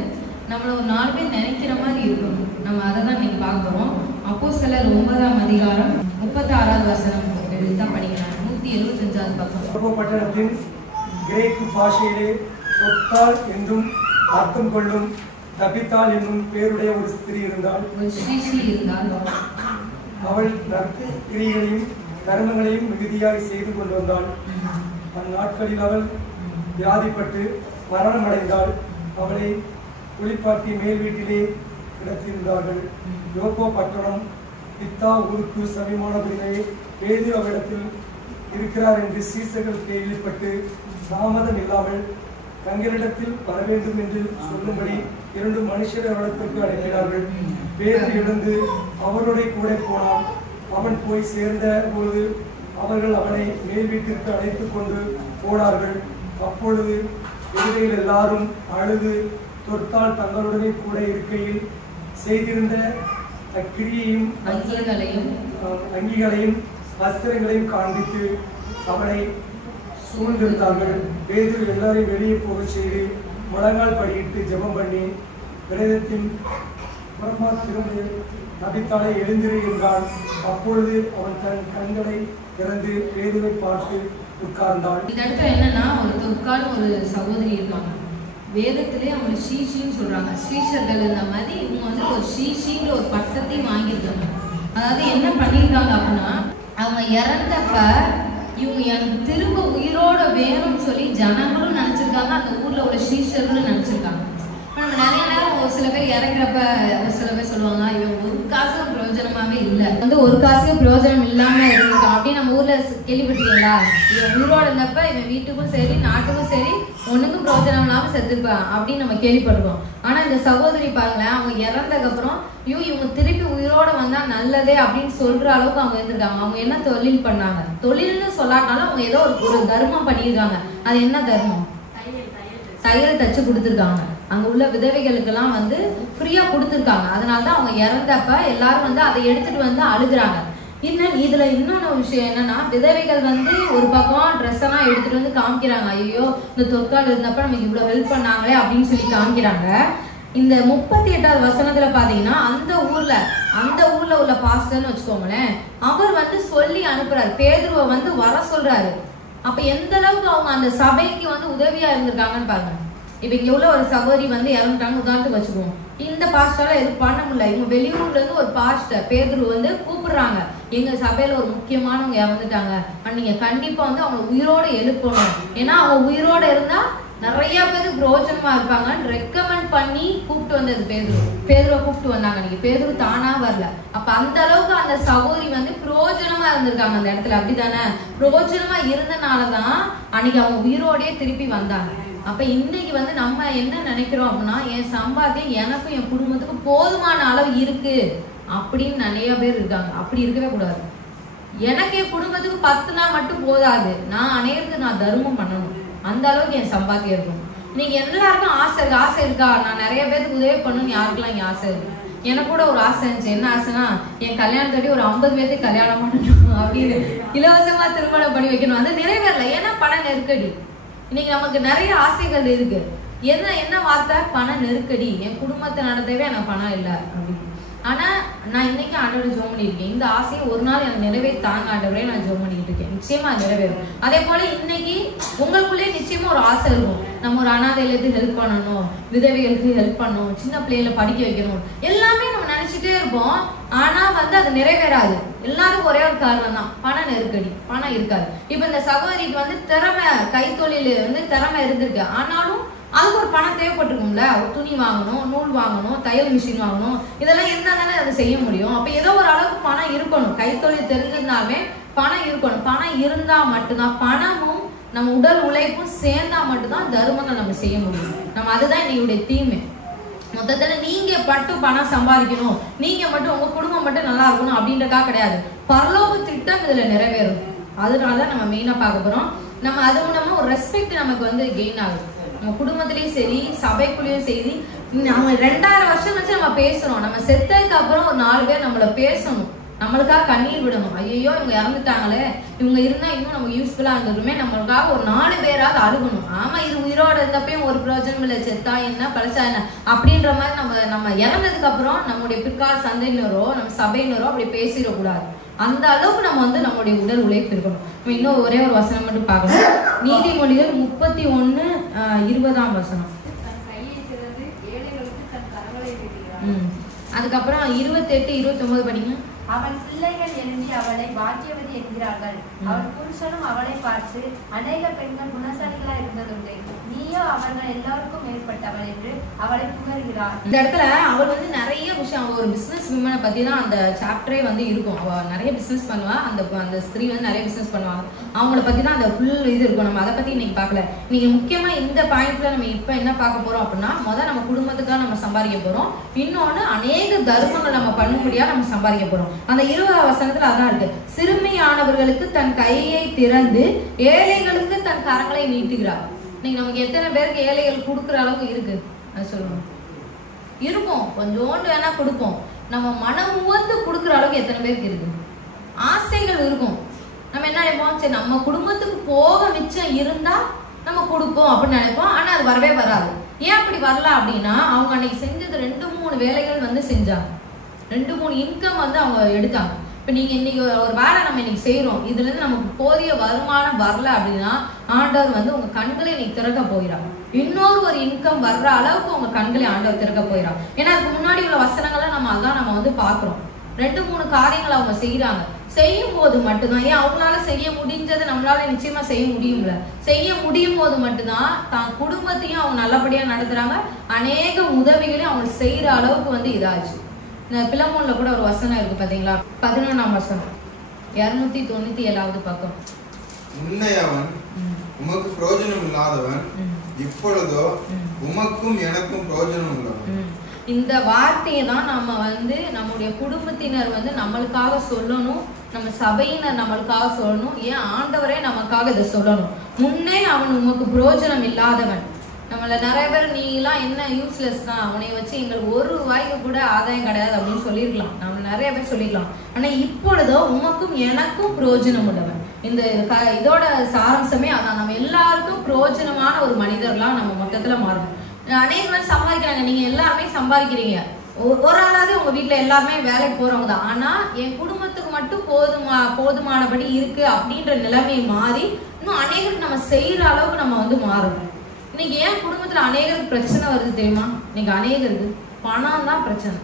நம்மளை ஒரு 4 பேர் நினைக்கிற மாதிரி இருக்கணும். நம்ம அதை தான் இன்னைக்கு பார்க்க போகிறோம். அப்போஸ்தலர் 9ஆம் அதிகாரம் 36வது வசனம் தான் படிக்கிறாங்க. 175வது பக்கம். பட்டணத்தின் கிரேக்கு பாஷையிலே சொத்தால் என்றும் அர்த்தம் கொள்ளும் தபித்தாள் என்னும் பேருடைய ஒரு ஸ்திரீ இருந்தாள். அவள் நற்கிரியையும் கர்மங்களையும் மிகுதியாய் செய்து கொண்டு வந்தாள். அந்நாட்களில் அவள் வியாதிப்பட்டு மரணம் அடைந்தாள். அவளை குளிப்பாட்டி மேல் வீட்டிலே கிடத்தியிருந்தார்கள். யோப்போ பட்டணம் பித்தா ஊருக்கு சமீபமானதிலே பேதுரு அவரிடத்தில் இருக்கிறார் என்று சீசர்கள் கேள்விப்பட்டு தாமதம் இல்லாமல் தங்களிடத்தில் வர வேண்டும் என்று சொல்லும்படி 2 மனுஷரை அவரிடத்திற்கு அனுப்பினார்கள். பேதுரு எழுந்து அவருடைய கூட போனான். அவன் போய் சேர்ந்த போது அவர்கள் அவனை மேல் வீட்டிற்கு அழைத்துக் கொண்டு போனார்கள். அப்பொழுது எதிரிகள் எல்லாரும் அழுது தொற்றால் தங்களுடனே கூட இருக்கையில் செய்திருந்த அக்கிரியையும் அங்கிகளையும் வஸ்திரங்களையும் காண்பித்து அவனை சூழ்ந்திருந்தார்கள். பேதுரு எல்லாரையும் வெளியே போக செய்து முழங்கால் படியிட்டு ஜெபம் பண்ணி பிரேதத்தின் புறமா திரும்ப நபித்தாளை எழுந்திரு என்றான். அப்பொழுது அவன் தன் கண்களை திறந்து பேதுரை பார்த்து உட்கார்ந்தாள். இந்த இடத்துல என்னன்னா, ஒரு சகோதரி இருக்காங்க. வேதத்திலே அவங்க ஸ்ரீஷின்னு சொல்றாங்க. ஸ்ரீஷர்கள் இருந்த மாதிரி இவங்க வந்து ஒரு ஸ்ரீஷிங்கிற ஒரு பட்டத்தையும் வாங்கியிருக்காங்க. அதாவது என்ன பண்ணியிருக்காங்க அப்படின்னா, அவங்க இறந்தப்ப இவங்க எனக்கு திரும்ப உயிரோட வேணும்னு சொல்லி ஜனங்களும் நினைச்சிருக்காங்க, அந்த ஊர்ல உள்ள ஸ்ரீஷர்களும் நினைச்சிருக்காங்க. ஆனா நம்ம நிறைய நேரம் ஒரு சில பேர் இறங்குறப்ப ஒரு சில பேர் சொல்லுவாங்க இவன் ஒரு காசும் பிரயோஜனமாவே இல்லை, வந்து ஒரு காசுக்கும் பிரயோஜனம் இல்லாம இருந்திருக்கான் அப்படின்னு நம்ம ஊர்ல கேள்விப்பட்டிருக்கீங்களா? இவன் உயிரோடு இருந்தப்ப இவன் வீட்டுக்கும் சரி நாட்டுக்கும் சரி ஒண்ணுக்கும் பிரயோஜனம் இல்லாம செத்துருப்பான் அப்படின்னு நம்ம கேள்விப்பட்டிருக்கோம். ஆனா இந்த சகோதரி பாருங்களேன், அவங்க இறந்ததுக்கு அப்புறம் இவங்க திருப்பி உயிரோட வந்தா நல்லதே அப்படின்னு சொல்ற அளவுக்கு அவங்க இருந்திருக்காங்க. அவங்க என்ன தொழில் பண்ணாங்க? தொழில்னு சொல்லாட்டாலும் அவங்க ஏதோ ஒரு தர்மம் பண்ணியிருக்காங்க. அது என்ன தர்மம்? தையல் தச்சு கொடுத்துருக்காங்க. அங்க உள்ள விதவைகளுக்கு எல்லாம் வந்து ஃப்ரீயா கொடுத்துருக்காங்க. அதனாலதான் அவங்க இறந்தப்ப எல்லாரும் வந்து அதை எடுத்துட்டு வந்து அழுகுறாங்க. இதுல இன்னொன்னு விஷயம் என்னன்னா, விதவைகள் வந்து ஒரு பக்கம் ட்ரெஸ் எல்லாம் எடுத்துட்டு வந்து காமிக்கிறாங்க. ஐயோ இந்த தொற்கால் இருந்தப்ப நமக்கு இவ்வளவு ஹெல்ப் பண்ணாங்களே அப்படின்னு சொல்லி காமிக்கிறாங்க. இந்த 38வது வசனத்துல பாத்தீங்கன்னா அந்த ஊர்ல உள்ள பாஸ்டர்னு வச்சுக்கோங்களேன், அவர் வந்து சொல்லி அனுப்புறாரு, பேதுருவை வந்து வர சொல்றாரு. அப்ப எந்த அளவுக்கு அவங்க அந்த சபைக்கு வந்து உதவியா இருந்திருக்காங்கன்னு பாருங்க. இப்ப இங்க உள்ள ஒரு சகோதரி வந்து இறந்துட்டாங்க உதாரணத்துக்கு வச்சுக்குவோம். இந்த பாஸ்டர்ல எதுவும் பண்ண முடியல. இவங்க வெளியூர்ல இருந்து ஒரு பாஸ்டர் பேதுரு வந்து கூப்பிடுறாங்க, எங்க சபையில ஒரு முக்கியமானவங்க இறந்துட்டாங்க, நீங்க கண்டிப்பா வந்து அவங்க உயிரோட எழுப்பணும். ஏன்னா அவங்க உயிரோட இருந்தா நிறைய பேருக்கு பிரோஜனமா இருப்பாங்கன்னு ரெக்கமெண்ட் பண்ணி கூப்பிட்டு வந்தது பேதுருவை கூப்பிட்டு வந்தாங்க. நீங்க பேதுரு தானா வரல. அப்ப அந்த அளவுக்கு அந்த சகோதரி வந்து பிரோஜனமா இருந்திருக்காங்க அந்த இடத்துல. அப்படித்தானே? பிரோஜனமா இருந்தனாலதான் அன்னைக்கு அவங்க உயிரோடயே திருப்பி வந்தாங்க. அப்ப இன்னைக்கு வந்து நம்ம என்ன நினைக்கிறோம் அப்படின்னா, என் சம்பாத்தியம் எனக்கும் என் குடும்பத்துக்கும் போதுமான அளவு இருக்கு அப்படின்னு நிறைய பேர் இருக்காங்க. அப்படி இருக்கவே கூடாது. எனக்கு என் குடும்பத்துக்கு 10 நாள் மட்டும் போதாது, நான் அனைவருக்கு நான் தர்மம் பண்ணணும். அந்த அளவுக்கு என் சம்பாத்தியம் இருக்கும். இன்னைக்கு எல்லாருக்கும் ஆசை இருக்கா? நான் நிறைய பேருக்கு உதவி பண்ணணும்னு யாருக்கெல்லாம் இங்க ஆசை இருக்கு? எனக்கு கூட ஒரு ஆசை இருந்துச்சு. என்ன ஆசைன்னா, என் கல்யாணத்தோட ஒரு 50 பேருக்கு கல்யாணம் பண்ணணும் அப்படின்னு, இலவசமா திருமணம் பண்ணி வைக்கணும். அது நிறைவேறல. ஏன்னா பண நெருக்கடி. இன்னைக்கு நமக்கு நிறைய ஆசைகள் இருக்கு. என்ன வார்த்தை? பண நெருக்கடி. என் குடும்பத்தை நடத்தவே எனக்கு பணம் இல்லை அப்படின்னு. ஆனா நான் இன்னைக்கு ஆண்டவரை ஜெபம் பண்ணியிருக்கேன், இந்த ஆசையை ஒரு நாள் எனக்கு நிறைவேற்றாங்க ஆண்டவரே நான் ஜெபம் பண்ணிட்டு இருக்கேன். நிச்சயமா நிறைவேறும். அதே போல இன்னைக்கு உங்களுக்குள்ளே நிச்சயமா ஒரு ஆசை இருக்கும், நம்ம ஒரு அனாதைகளுக்கு ஹெல்ப் பண்ணணும், விதவைகளுக்கு ஹெல்ப் பண்ணணும், சின்ன பிள்ளைகளை படிக்க வைக்கணும், எல்லாமே நம்ம நினைச்சிட்டே இருப்போம். ஆனா வந்து அது நிறைவேறாது. எல்லாரும் ஒரே ஒரு காரணம் தான், பண நெருக்கடி. பணம் இருக்காது. இப்ப இந்த சகோதரிக்கு வந்து திறமை, கைத்தொழில் வந்து திறமை இருந்திருக்கு. ஆனாலும் அதுக்கு ஒரு பணம் தேவைப்பட்டிருக்கும்ல. துணி வாங்கணும், நூல் வாங்கணும், தையல் மிஷின் வாங்கணும், இதெல்லாம் இருந்தா தானே அதை செய்ய முடியும். அப்ப ஏதோ ஒரு அளவுக்கு பணம் இருக்கணும். கைத்தொழில் தெரிஞ்சிருந்தாலுமே பணம் இருக்கணும். பணம் இருந்தா மட்டும்தான், பணமும் நம்ம உடல் உழைப்பும் சேர்ந்தா மட்டும்தான் தர்மங்கள் நம்ம செய்ய முடியும். நம்ம அதுதான் என்னுடைய தீமை. மொத்தத்துல நீங்க மட்டும் பணம் சம்பாதிக்கணும், நீங்க மட்டும் உங்க குடும்பம் மட்டும் நல்லா இருக்கணும் அப்படின்றக்காக கிடையாது. பரலோக திட்டம் இதுல நிறைவேறும். அதனாலதான் நம்ம மெயினா பார்க்க போறோம். நம்ம அது மூலமா ஒரு ரெஸ்பெக்ட் நமக்கு வந்து கெயின் ஆகுது. நம்ம குடும்பத்திலயும் சரி, சபைக்குள்ளேயும் சரி. நம்ம 2000 வருஷம் வச்சு நம்ம பேசுறோம். நம்ம செத்ததுக்கு அப்புறம் ஒரு 4 பேர் நம்மள பேசணும், நம்மளுக்காக கண்ணீர் விடணும். ஐயோ இவங்க இறந்துட்டாங்களே, இவங்க இருந்தா இன்னும் நம்ம யூஸ்ஃபுல்லா இருந்துருமே, நம்மளுக்காக ஒரு 4 பேராவது அழுகணும். ஆமா இது உயிரோட இருந்தப்பயும் ஒரு பிரயோஜனம் இல்லை, செத்தா என்ன பழசா என்ன அப்படின்ற மாதிரி நம்ம இறந்ததுக்கு அப்புறம் நம்முடைய பிற்கால சந்தையினரோ நம்ம சபையினரோ அப்படி பேசிடக்கூடாது. அந்த அளவுக்கு நம்ம வந்து நம்மளுடைய உடல் உழைப்பு இருக்கணும். நம்ம இன்னும் ஒரே ஒரு வசனம் மட்டும் பார்க்கணும். நீதிமொழிகள் 31:20 வசனம். அதுக்கப்புறம் 28-29 படிங்க. அவன் பிள்ளைகள் எழுந்தி அவளை பாக்கியவதி என்கிறார்கள். அவன் புருஷனும் அவளை பார்த்து அநேக பெண்கள் குணசாலிகளா இருந்ததுண்டு, நீயோ அவர்கள் எல்லாருக்கும் மேற்பட்டவள் என்று அவளை புகழ்கிறார். இந்த இடத்துல அவள் வந்து நிறைய விஷயம், அவள் ஒரு பிசினஸ் விமனை பத்தி தான் அந்த சாப்டரே வந்து இருக்கும். அவள் நிறைய பிசினஸ் பண்ணுவா. அந்த ஸ்திரீ வந்து நிறைய பிசினஸ் பண்ணுவாங்க. அவங்கள பத்தி தான் அந்த ஃபுல் இது இருக்கும். நம்ம அதை பத்தி இன்னைக்கு பார்க்கல. நீங்க முக்கியமா இந்த பாயிண்ட்ல நம்ம இப்ப என்ன பார்க்க போறோம் அப்படின்னா, முதல் நம்ம குடும்பத்துக்காக நம்ம சம்பாதிக்க போறோம். இன்னொன்னு அநேக தர்மங்கள் நம்ம பண்ணும்படியா நம்ம சம்பாதிக்க போறோம். அந்த 20 வசனத்துல அதான் இருக்கு. சிறுமையானவர்களுக்கு தன் கையை திறந்து ஏழைகளுக்கு தன் கரங்களை நீட்டுகிறார். நீங்க நமக்கு எத்தனை பேருக்கு ஏழைகள் கொடுக்குற அளவுக்கு இருக்கு அது சொல்லுவோம். இருக்கும், கொஞ்சோண்டு வேணா கொடுப்போம். நம்ம மனம் உவந்து கொடுக்குற அளவுக்கு எத்தனை பேருக்கு இருக்கு? ஆசைகள் இருக்கும். நம்ம என்ன நினைப்போம், சரி நம்ம குடும்பத்துக்கு போக மிச்சம் இருந்தா நம்ம கொடுப்போம் அப்படின்னு நினைப்போம். ஆனா அது வரவே வராது. ஏன் அப்படி வரல அப்படின்னா, அவங்க அன்னைக்கு செஞ்சது 2-3 வேலைகள் வந்து செஞ்சாங்க, 2-3 இன்கம் வந்து அவங்க எடுத்தாங்க. இப்ப நீங்க இன்னைக்கு ஒரு வேலை நம்ம இன்னைக்கு செய்யறோம், இதுல இருந்து நமக்கு போதிய வருமானம் வரல அப்படின்னா ஆண்டவர் வந்து உங்க கண்களை இன்னைக்கு திறக்க போகிறார். இன்னொரு ஒரு இன்கம் வர்ற அளவுக்கு உங்க கண்களை ஆண்டவர் திறக்க போகிறார். ஏன்னா அதுக்கு முன்னாடி உள்ள வசனங்களை நம்ம வந்து பாக்குறோம். 2-3 காரியங்களை அவங்க செய்யறாங்க. செய்யும் போது மட்டும்தான், ஏன் அவங்களால செய்ய முடிஞ்சதை நம்மளால நிச்சயமா செய்ய முடியும்ல, செய்ய முடியும் போது மட்டும்தான் தான் குடும்பத்தையும் அவங்க நல்லபடியா நடத்துறாங்க. அநேக உதவிகளையும் அவங்க செய்யற அளவுக்கு இதாச்சு. இந்த பிலமோன்ல கூட ஒரு வசனம் இருக்கு பாத்தீங்களா, 11ஆம் வசனம், 297வது பக்கம். முன்னையவன் உமக்கு பிரயோஜனம் இல்லாதவன், இப்பொழுதோ உமக்கும் எனக்கும் பிரயோஜனம் உள்ளவன். இந்த வார்த்தையை தான் நம்ம நம்முடைய குடும்பத்தினர் நம்மளுக்காக சொல்லணும், நம்ம சபையினர் நம்மளுக்காக சொல்லணும், ஏன் ஆண்டவரே நமக்காக இதை சொல்லணும். முன்னே அவன் உமக்கு பிரயோஜனம் இல்லாதவன். நம்மள நிறைய பேர் நீ எல்லாம் என்ன யூஸ்லெஸ் தான், அவனை வச்சு எங்களுக்கு ஒரு வாய்க்கு கூட ஆதாயம் கிடையாது அப்படின்னு சொல்லியிருக்கலாம், நம்ம நிறைய பேர் சொல்லிக்கலாம். ஆனா இப்பொழுதோ உமக்கும் எனக்கும் பிரயோஜனம் உள்ளவன். இந்த இதோட சாராம்சமே அதான், நம்ம எல்லாருக்கும் பிரயோஜனமான ஒரு மனிதர்களா நம்ம மொத்தத்துல மாறணும். அநேகம் சம்பாதிக்கிறாங்க, நீங்க எல்லாருமே சம்பாதிக்கிறீங்க, ஒரு ஆளாவது உங்க வீட்டுல எல்லாருமே வேலைக்கு போறவங்க தான். ஆனா என் குடும்பத்துக்கு மட்டும் போதுமானபடி இருக்கு அப்படின்ற நிலைமை மாறி இன்னும் அநேகருக்கு நம்ம செய்யற அளவுக்கு நம்ம மாறணும். இன்னைக்கு ஏன் குடும்பத்துல அநேகருக்கு பிரச்சனை வருது தெரியுமா? இன்னைக்கு அநேகருக்கு பணம் தான் பிரச்சனை.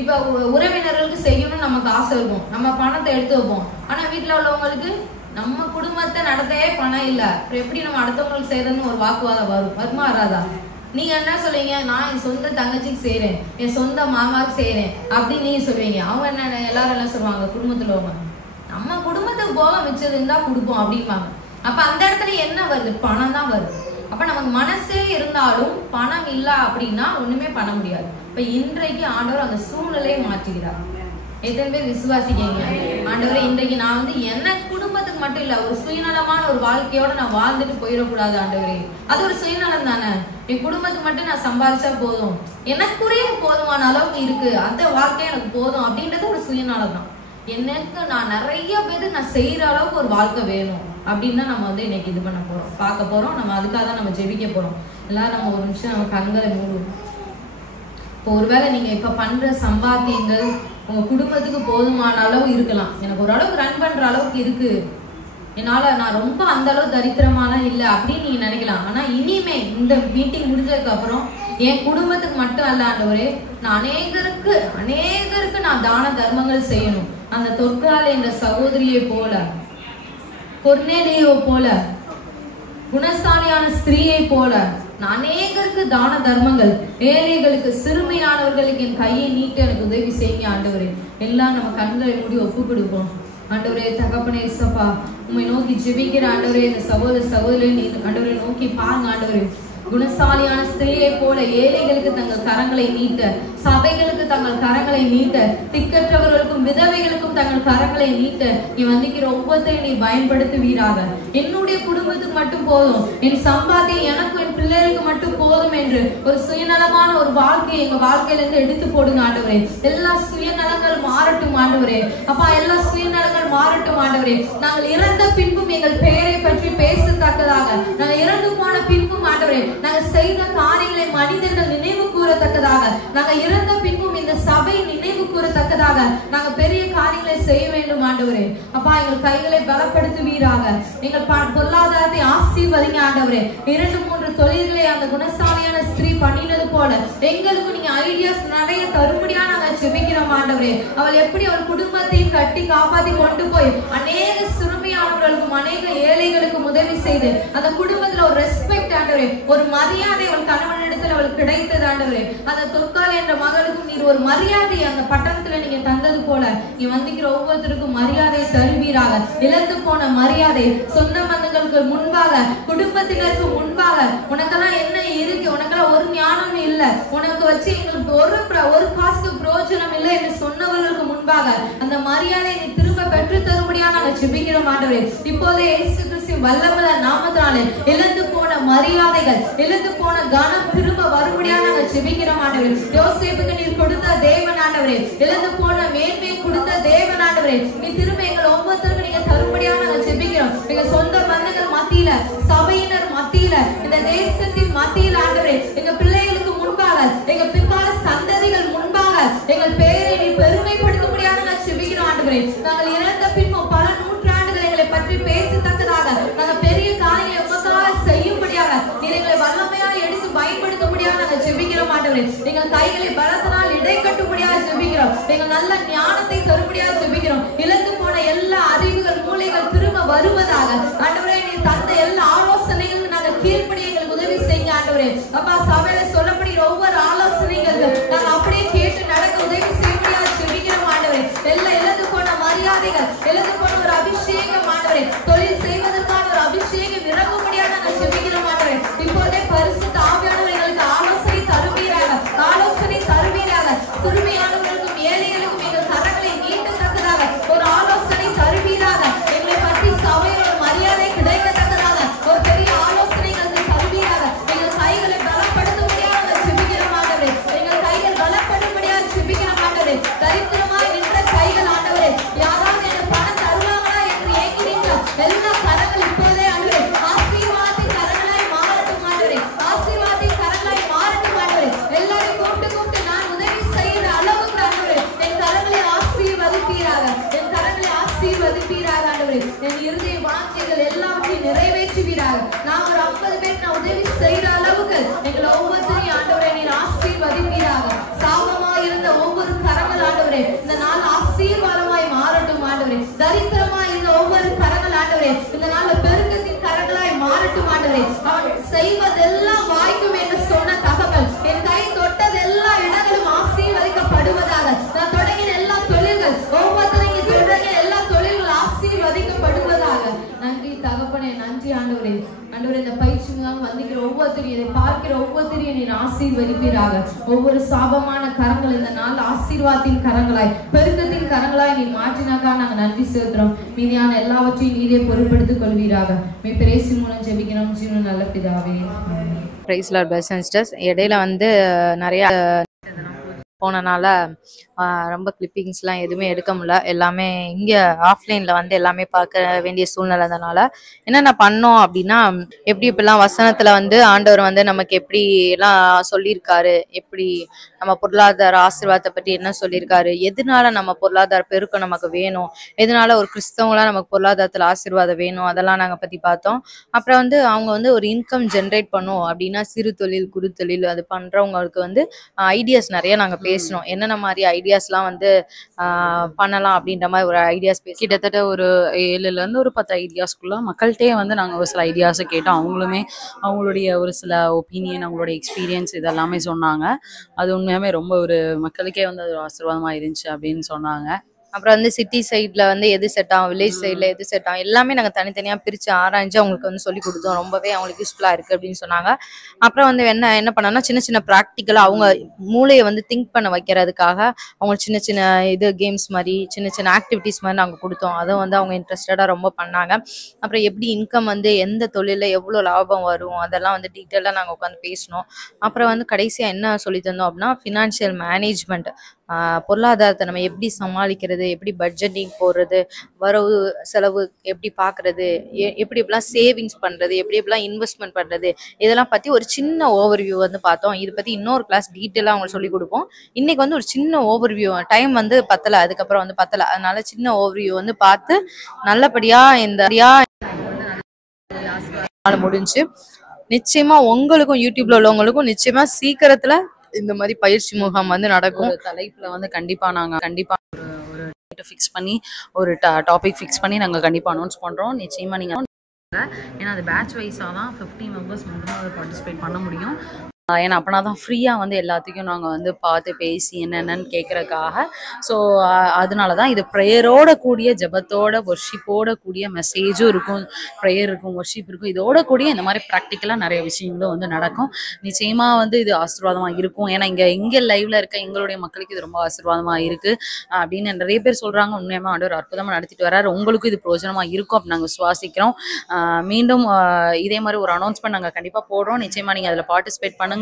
இப்ப உறவினர்களுக்கு செய்யணும்னு நமக்கு ஆசை இருக்கும், நம்ம பணத்தை எடுத்து வைப்போம். ஆனா வீட்டுல உள்ளவங்களுக்கு நம்ம குடும்பத்தை நடத்தவே பணம் இல்ல, எப்படி நம்ம அடுத்தவங்களுக்கு செய்யறதுன்னு ஒரு வாக்குவாதம் வருமா வராதா? நீங்க என்ன சொல்லுவீங்க, நான் என் சொந்த தங்கச்சிக்கு செய்யறேன், என் சொந்த மாமாவுக்கு செய்யறேன் அப்படின்னு நீங்க சொல்லுவீங்க. அவங்க என்ன எல்லாரும் என்ன சொல்லுவாங்க, குடும்பத்துல உள்ளவங்க நம்ம குடும்பத்துக்கு போக மிச்சது இருந்தா கொடுப்போம் அப்படிம்பாங்க. அப்ப அந்த இடத்துல என்ன வருது, பணம் தான் வருது. அப்ப நமக்கு மனசே இருந்தாலும் பணம் இல்ல அப்படின்னா ஒண்ணுமே பண்ண முடியாது. இப்ப இன்றைக்கு ஆண்டவர் அந்த சூழ்நிலையை மாற்றுகிறார். எத்தனை பேர் விசுவாசிக்கீங்க, ஆண்டவரே இன்றைக்கு நான் என்ன குடும்பத்துக்கு மட்டும் இல்ல, ஒரு சுயநலமான ஒரு வாழ்க்கையோட நான் வாழ்ந்துட்டு போயிடக்கூடாது ஆண்டவரே. அது ஒரு சுயநலம் தானே, என் குடும்பத்துக்கு மட்டும் நான் சம்பாதிச்சா போதும், எனக்குரிய போதுமான அளவுக்கு இருக்கு, அந்த வாழ்க்கை எனக்கு போதும் அப்படின்றது ஒரு சுயநலம் தான். எனக்கு நான் நிறைய பேருக்கு நான் செய்யற அளவுக்கு ஒரு வாழ்க்கை வேணும் அப்படின்னு தான் நம்ம இன்னைக்கு இது பண்ண போறோம், பார்க்க போறோம். நம்ம அதுக்காக தான் நம்ம ஜெபிக்க போறோம். எல்லாரும் நம்ம ஒரு நிமிஷம் நம்ம கண்களை மூடுவோம். இப்போ ஒருவேளை நீங்க இப்ப பண்ற சம்பாத்தியங்கள் உங்க குடும்பத்துக்கு போதுமான அளவு இருக்கலாம், எனக்கு ஒரு அளவுக்கு ரன் பண்ற அளவுக்கு இருக்கு, என்னால நான் ரொம்ப அந்த அளவு தரித்திரமான இல்ல அப்படின்னு நீங்க நினைக்கலாம். ஆனா இனிமே இந்த மீட்டிங் முடிஞ்சதுக்கு அப்புறம் என் குடும்பத்துக்கு மட்டும் அல்ல ஆண்டவரே, நான் அநேகருக்கு நான் தான தர்மங்கள் செய்யணும். அந்த தொற்கால என்ற சகோதரியை போல, கொர்நேலியோ போல, குணசாலியான ஸ்திரீயை போல நான் அநேகருக்கு தான தர்மங்கள், ஏழைகளுக்கு, சிறுமையானவர்களுக்கு என் கையை நீட்டு எனக்கு உதவி செய்யுங்க ஆண்டவரே. எல்லாம் நம்ம கண்களை மூடி ஒப்பு கொடுப்போம். ஆண்டவரே தகப்பனே இயேசுப்பா, உம்மை நோக்கி ஜெபிக்கிற ஆண்டவரே, இந்த சகோதரி ஆண்டவரை நோக்கி பாருங்க ஆண்டவரே. குணசாலியான ஸ்திரீயை போல ஏழைகளுக்கு தங்கள் கரங்களை நீட்ட, சபைகளுக்கு தங்கள் கரங்களை நீட்ட, திக்கற்றவர்களுக்கும் விதவைகளுக்கும் தங்கள் கரங்களை நீட்ட நீ வந்திக்கிற ஒவ்வொருத்தையும் நீ பயன்படுத்துவீராக. என்னுடைய குடும்பத்துக்கு மட்டும் போதும், என் சம்பாத்தியம் எனக்கும் என் பிள்ளைகளுக்கு மட்டும் போதும் என்று ஒரு சுயநலமான ஒரு வாழ்க்கையை எங்க வாழ்க்கையில இருந்து எடுத்து போடுங்க ஆண்டவரே. எல்லா சுயநலங்கள் மாறட்டும் ஆண்டவரே. அப்பா எல்லா சுயநலங்கள் மாறட்டும் ஆண்டவரே. நாங்கள் இறந்த பின்பும் எங்கள் பெயரை பற்றி பேசத்தக்கதாக, நாங்கள் இறந்து போன பின்பும் ஆண்டவரே நாங்கள் செய்த காரியங்களை மனிதர்கள் நினைவு கூறத்தக்கதாக, நாங்கள் இறந்த பின்பும் இந்த சபை நினைவு கூறத்தக்கதாக நாங்கள் பெரிய காரியங்களை செய்ய வேண்டும் ஆண்டவரே. அப்பா எங்கள் கைகளை பலப்படுத்துவீராக, எங்கள் பொருளாதாரத்தை ஆசீர்வதிங்க ஆண்டவரே. 2-3 தொழில்களை அந்த குணசாலியான ஸ்திரீ பண்ணினது போல எங்களுக்கு நீங்க ஐடியாஸ் நிறைய தரும்படியா நாங்கள் ஜெபிக்கிறோம் ஆண்டவரே. அவள் எப்படி அவள் குடும்பத்தையும் கட்டி காப்பாத்தி கொண்டு போய் அநேக சிறுமியானவர்களுக்கும் அநேக ஏழைகளுக்கும் உதவி செய்து அந்த குடும்பத்துல ஒரு ரெஸ்பெக்ட் ஆண்டவரே, ஒரு மரியாதை அவள் கணவனிடத்தில் அவள் கிடைத்தது ஆண்டவரே. அந்த தொற்கால என்ற மகளுக்கும் நீர் ஒரு மரியாதை அந்த பட்டணத்துல நீங்க தந்தது போல நீ வந்திக்கிற ஒவ்வொருத்தருக்கும் மரியாதை தருவீராக. இழந்து போன மரியாதை சொந்த பந்தங்களுக்கு முன்பாக, குடும்பத்தினருக்கு முன்பாக, உனக்கெல்லாம் என்ன இருக்கு, உனக்கெல்லாம் ஒரு ஞானம் இல்ல, உனக்கு வச்சு எங்களுக்கு ஒரு காசுக்கு பிரயோஜனம் இல்லை என்று சொன்னவர்களுக்கு முன்பாக அந்த மரியாதை நீ திரும்ப பெற்று தரும்படியா நாங்கள் ஜெபிக்கிறோம் ஆண்டவரே. இப்போதே இயேசு கிறிஸ்துவின் வல்லமையுள்ள நாமத்தினாலே இழந்து போன மரியாதைகள், இழந்து போன கனம் திரும்ப வரும்படியா நாங்கள் ஜெபிக்கிறோம் ஆண்டவரே. யோசேப்புக்கு நீர் கொடுத்த தேவன் ஆண்டவரே, இழந்து போன மேன்மையை கொடுத்த தேவன் ஆண்டவரே, நீ திரும்ப எங்கள் ஒவ்வொருத்தருக்கும் நீங்க தரும்படியா நாங்கள் ஜெபிக்கிறோம். எங்க சொந்த பந்தங்கள் மத்தியில, சபையினர் மத்தியில, இந்த தேசத்தின் மத்தியில ஆண்டவரே, எங்க பிள்ளைகளுக்கு முன்பாக, எங்க பிற்கால சந்ததிகள் முன்பாக எங்கள் பெயரை நீ பெருமைப்படுத்தும்படியா நாங்கள் ஜெபிக்கிறோம் ஆண்டவரே. நாங்கள் இறந்த பின்பும் பல நூற்றாண்டுகள் எங்களை பற்றி பேசத்தக்கதாக நாங்கள் பெரிய காரியங்களை உமக்காக செய்யும்படியாக நீர் எங்களை வல்லமையாக எடுத்து பயன்படுத்தும்படியாக நாங்கள் ஜெபிக்கிறோம் ஆண்டவரே. எங்கள் கைகளை பலத்தினால் இடை கட்டும்படியாக ஜெபிக்கிறோம். எங்கள் நல்ல ஞானத்தை தரும்படியாக ஜெபிக்கிறோம். இழந்து போன எல்லா வருவதாக. ஆண்டவரே நீ தந்த எல்லா ஆலோசனைகளும் நாங்க கீழ்ப்படிய எங்களுக்கு உதவி செய்யுங்க ஆண்டவரே. அப்பா சபையில சொல்லப்படுகிற ஒவ்வொரு ஆலோசனைகள் நாங்க அப்படியே கேட்டு நடக்க உதவி செய்யும்படியாக ஜெபிக்கிறோம் ஆண்டவரே. எல்லாம் எழுந்து போன மரியாதைகள், எழுந்து போன ஒரு அபிஷேகம் ஆண்டவரே, தொழில் செய்வதற்கான ஒரு அபிஷேகம் இறங்கும்படியாக நாங்கள் ஜெபிக்கிறோம் ஆண்டவரே. இப்போதே பரிசுத்த ஆவியானவர் எங்களுக்கு ஆலோசனை தருவீராக, ஆலோசனை தருவீராக. சிறுமியானவர்களுக்கும் ஏழைகளுக்கும் எங்கள் கரங்களை நீட்டத்தக்கதாக ஒரு ஆலோசனை தருவீராக. எங்களை பற்றி சபையில் ஒரு மரியாதை கிடைக்கத்தக்கதாக ஒரு பெரிய ஆலோசனை எங்களுக்கு தருவீராக. எங்கள் கைகளை பலப்படுத்தும்படியாக ஜெபிக்கிறோம் ஆண்டவரே. எங்கள் கைகள் பலப்படும்படியாக ஜெபிக்கிறோம் ஆண்டவரே. தரித்திரமாய் நின்ற கைகள் ஆண்டவரே, யாராவது எனக்கு பணம் தருவாங்களா என்று ஏங்கினீங்க எல்லா கரங்கள் இப்போதே ஆண்டவரே ஆசீர்வாதத்தின் கரங்களாய் மாறட்டும் ஆண்டவரே. ஆசீர்வாதத்தின் கரங்களாய் மாறட்டும் ஆண்டவரே. எல்லாரையும் கூப்பிட்டு நான் உதவி செய்கிற அளவுக்கு ஆண்டவரே என் கரங்களை ஆசீர்வதிப்பீராக, என் கரங்களை ஆசீர்வதிப்பீராக ஆண்டவரே. என் இருதய வாஞ்சைகள் எல்லாவற்றையும் நிறைவேற்றுவீராக. நான் ஒரு 50 பேர் நான் உதவி செய்கிற அளவுக்கு எங்களை ஒவ்வொருத்தரையும் ஆண்டவரே நீர் ஆசீர்வதிப்பீராக. சாபமாய் இருந்த ஒவ்வொரு கரங்கள் ஆண்டவரே இந்த நாள் ஆசீர்வாதமாய் மாறட்டும் ஆண்டவரே. தரித்திரமாய் இருந்த ஒவ்வொரு கரங்கள் ஆண்டவரே இந்த நாள் பெருக்கத்தின் கரங்களாய் மாறட்டும் ஆண்டவரே. அவன் செய்வதெல்லாம் வாய்க்கும் என்று சொன்ன தகவல் என் கை தொட்டது எல்லா இடங்களும் ஆசீர்வதிக்கப்படுவதாக. நான் தொடங்கின எல்லா தொழில்கள் ஒவ்வொருத்தரையும் தொடங்கிய எல்லா தொழில்கள் ஆசீர்வதிக்கப்படுவதாக. நன்றி தகப்பனே, நன்றி ஆண்டவரே. ஆண்டவரே இந்த பயிற்சி முகாம் வந்திருக்கிற ஒவ்வொருத்தரையும், இதை பார்க்கிற ஒவ்வொருத்தரையும் நீர் ஆசீர்வதிப்பீராக. ஒவ்வொரு சாபமான கரங்கள் இந்த நாள் ஆசீர்வாதத்தின் கரங்களாய் பெருக்கத்தின் கரங்களாய் நீர் மாற்றினாக்கா நாங்கள் நன்றி செலுத்துறோம். மீதியான எல்லாவற்றையும் நீரே பொறுப்படுத்திக் கொள்வீராக. பிரேசி மூலம் ஜெபிக்கிறோம் ஜீவன் நல்ல பிதாவே. Praise lord brothers and sisters. இடையில வந்து நிறைய போனனால ரொம்ப கிளிப்பிங்ஸ்லாம் எதுவுமே எடுக்க முடியல. எல்லாமே இங்கே ஆஃப்லைனில் வந்து எல்லாமே பார்க்க வேண்டிய சூழ்நிலை இருந்தனால என்னென்ன பண்ணோம் அப்படின்னா, எப்படி இப்படிலாம் வசனத்தில் வந்து ஆண்டவர் வந்து நமக்கு எப்படி எல்லாம் சொல்லியிருக்காரு, எப்படி நம்ம பொருளாதார ஆசீர்வாதத்தை பற்றி என்ன சொல்லியிருக்காரு, எதனால நம்ம பொருளாதார பெருக்கம் நமக்கு வேணும், எதனால ஒரு கிறிஸ்தவங்களாம் நமக்கு பொருளாதாரத்தில் ஆசீர்வாதம் வேணும், அதெல்லாம் நாங்கள் பற்றி பார்த்தோம். அப்புறம் வந்து அவங்க வந்து ஒரு இன்கம் ஜென்ரேட் பண்ணும் அப்படின்னா சிறு தொழில் குறு தொழில் அது பண்ணுறவங்களுக்கு வந்து ஐடியாஸ் நிறைய நாங்கள் பேசணும். என்னென்ன மாதிரி ஐடியாஸ்லாம் வந்து பண்ணலாம் அப்படின்ற மாதிரி ஒரு ஐடியாஸ் கிட்டத்தட்ட ஒரு 7லேருந்து ஒரு 10 ஐடியாஸ்க்குள்ள மக்கள்கிட்டே வந்து நாங்கள் ஒரு சில ஐடியாஸை கேட்டோம். அவங்களுமே அவங்களுடைய ஒரு சில ஒப்பீனியன், அவங்களுடைய எக்ஸ்பீரியன்ஸ் இதெல்லாமே சொன்னாங்க. அது உண்மையாகவே ரொம்ப ஒரு மக்களுக்கே வந்து அது ஆசீர்வாதமாக இருந்துச்சு அப்படின்னு சொன்னாங்க. அப்புறம் வந்து சிட்டி சைட்ல வந்து எது செட் ஆகும், வில்லேஜ் சைட்ல எது செட் ஆகும், எல்லாமே நாங்கள் தனித்தனியாக பிரித்து ஆராய்ஞ்சு அவங்களுக்கு வந்து சொல்லி கொடுத்தோம். ரொம்பவே அவங்களுக்கு யூஸ்ஃபுல்லாக இருக்குது அப்படின்னு சொன்னாங்க. அப்புறம் வந்து என்ன பண்ணோம்னா, சின்ன சின்ன ப்ராக்டிக்கலாக அவங்க மூளையை வந்து திங்க் பண்ண வைக்கிறதுக்காக அவங்க சின்ன சின்ன இது கேம்ஸ் மாதிரி சின்ன சின்ன ஆக்டிவிட்டீஸ் மாதிரி நாங்கள் கொடுத்தோம். அதை வந்து அவங்க இன்ட்ரெஸ்டடாக ரொம்ப பண்ணாங்க. அப்புறம் எப்படி இன்கம் வந்து எந்த தொழிலில் எவ்வளோ லாபம் வரும் அதெல்லாம் வந்து டீட்டெயிலாக நாங்கள் உட்காந்து பேசினோம். அப்புறம் வந்து கடைசியாக என்ன சொல்லி தந்தோம் அப்படின்னா, ஃபினான்ஷியல் மேனேஜ்மெண்ட், பொருளாதாரத்தை நம்ம எப்படி சமாளிக்கிறது, எப்படி பட்ஜெட்டிங் போடுறது, வரவு செலவு எப்படி பார்க்குறது, எப்படி எப்படிலாம் சேவிங்ஸ் பண்ணுறது, எப்படி எப்படிலாம் இன்வெஸ்ட்மெண்ட் பண்ணுறது, இதெல்லாம் பற்றி ஒரு சின்ன ஓவர்வியூ வந்து பார்த்தோம். இதை பற்றி இன்னொரு கிளாஸ் டீட்டெயிலாக அவங்களுக்கு சொல்லிக் கொடுப்போம். இன்றைக்கி வந்து ஒரு சின்ன ஓவர்வியூ, டைம் வந்து பத்தலை, அதுக்கப்புறம் வந்து பத்தலை, அதனால சின்ன ஓவர்வியூ வந்து பார்த்து நல்லபடியாக இந்த முடிஞ்சு. நிச்சயமா உங்களுக்கும் யூடியூப்ல உள்ளவங்களுக்கும் நிச்சயமா சீக்கிரத்துல இந்த மாதிரி பயிற்சி முகாம் வந்து நடக்கும். தலைப்புல வந்து கண்டிப்பா ஒரு ஃபிக்ஸ் பண்ணி ஒரு டாபிக் ஃபிக்ஸ் பண்ணி நாங்கள் கண்டிப்பாக அனௌன்ஸ் பண்ணுறோம். நிச்சயமாக நீங்கள் ஏன்னா அது பேட்ச் வைஸாக தான் 50 மெம்பர்ஸ் மட்டும்தான் அதை பார்ட்டிசிபேட் பண்ண முடியும். ஏன்னா அப்படின்னா தான் ஃப்ரீயாக வந்து எல்லாத்தையும் நாங்கள் வந்து பார்த்து பேசி என்னென்னு கேட்குறதுக்காக. ஸோ அதனால தான் இது ப்ரேயரோட கூடிய ஜபத்தோட ஒர்ஷிப்போட கூடிய மெசேஜும் இருக்கும், ப்ரேயர் இருக்கும், ஒர்ஷிப் இருக்கும். இதோட கூடிய இந்த மாதிரி ப்ராக்டிக்கலாக நிறைய விஷயங்களும் வந்து நடக்கும். நிச்சயமாக வந்து இது ஆசீர்வாதமாக இருக்கும். ஏன்னா இங்கே லைவ்ல இருக்க எங்களுடைய மக்களுக்கு இது ரொம்ப ஆசீர்வாதமாக இருக்குது அப்படின்னு நிறைய பேர் சொல்கிறாங்க. உண்மையாக ஆண்டவர் அற்புதமாக நடத்திட்டு வர்றாரு. உங்களுக்கும் இது பிரயோஜனமாக இருக்கும் அப்படின்னு நாங்கள் சுவாசிக்கிறோம். மீண்டும் இதே மாதிரி ஒரு அனௌன்ஸ்மெண்ட் நாங்கள் கண்டிப்பாக போடுறோம். நிச்சயமாக நீங்கள் அதில் பார்ட்டிசிபேட் பண்ணுங்கள்.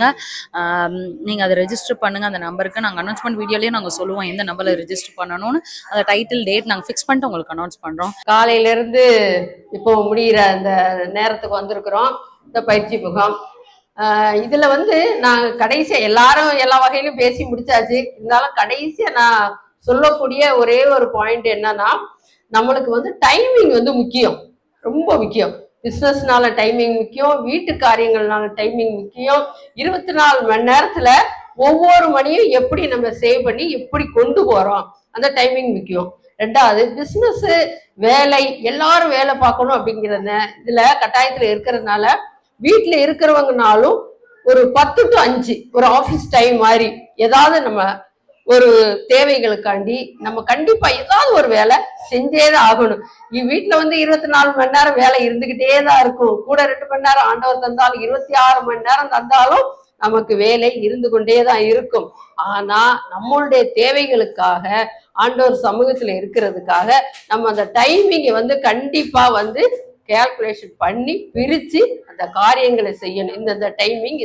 நீங்கள் அதை ரெஜிஸ்டர் பண்ணுங்கள். அந்த நம்பருக்கு நாங்கள் அனௌன்ஸ்மெண்ட் வீடியோலேயே நாங்கள் சொல்லுவோம் எந்த நம்பரில் ரெஜிஸ்டர் பண்ணணும்னு. அந்த டைட்டில் டேட் நாங்கள் ஃபிக்ஸ் பண்ணிட்டு உங்களுக்கு அனௌன்ஸ் பண்ணுறோம். காலையிலேருந்து இப்போ முடிகிற அந்த நேரத்துக்கு வந்திருக்கிறோம் இந்த பயிற்சி முகாம். இதில் வந்து நாங்கள் கடைசியாக எல்லாரும் எல்லா வகையிலும் பேசி முடிச்சாச்சு. இருந்தாலும் கடைசியாக நான் சொல்லக்கூடிய ஒரே ஒரு பாயிண்ட் என்னன்னா, நம்மளுக்கு வந்து டைமிங் வந்து முக்கியம், ரொம்ப முக்கியம். பிஸ்னஸ்னால டைமிங் முக்கியம், வீட்டு காரியங்கள்னால டைமிங் முக்கியம். 24 மணி நேரத்துல ஒவ்வொரு மணியும் எப்படி நம்ம சேவ் பண்ணி எப்படி கொண்டு போறோம் அந்த டைமிங் முக்கியம். ரெண்டாவது பிசினஸ் வேலை எல்லாரும் வேலை பார்க்கணும் அப்படிங்கிற இதுல கட்டாயத்துல இருக்கிறதுனால வீட்டுல இருக்கிறவங்கனாலும் ஒரு 10 to 5 ஒரு ஆபீஸ் டைம் மாதிரி ஏதாவது நம்ம ஒரு தேவைகளுக்காண்டி நம்ம கண்டிப்பா ஏதாவது ஒரு வேலை செஞ்சேதான் ஆகணும். வீட்டுல 24 மணி நேரம் வேலை இருந்துகிட்டே தான் இருக்கும். கூட 2 மணி நேரம் ஆண்டவர் தந்தாலும் 26 மணி நேரம் தந்தாலும் நமக்கு வேலை இருந்து கொண்டேதான் இருக்கும். ஆனா நம்மளுடைய தேவைகளுக்காக ஆண்டவர் சமூகத்துல இருக்கிறதுக்காக நம்ம அந்த டைமிங்கை கண்டிப்பா கேல்குலேஷன் பண்ணி பிரிச்சு அந்த காரியங்களை செய்யணும். இந்தந்த டைமிங்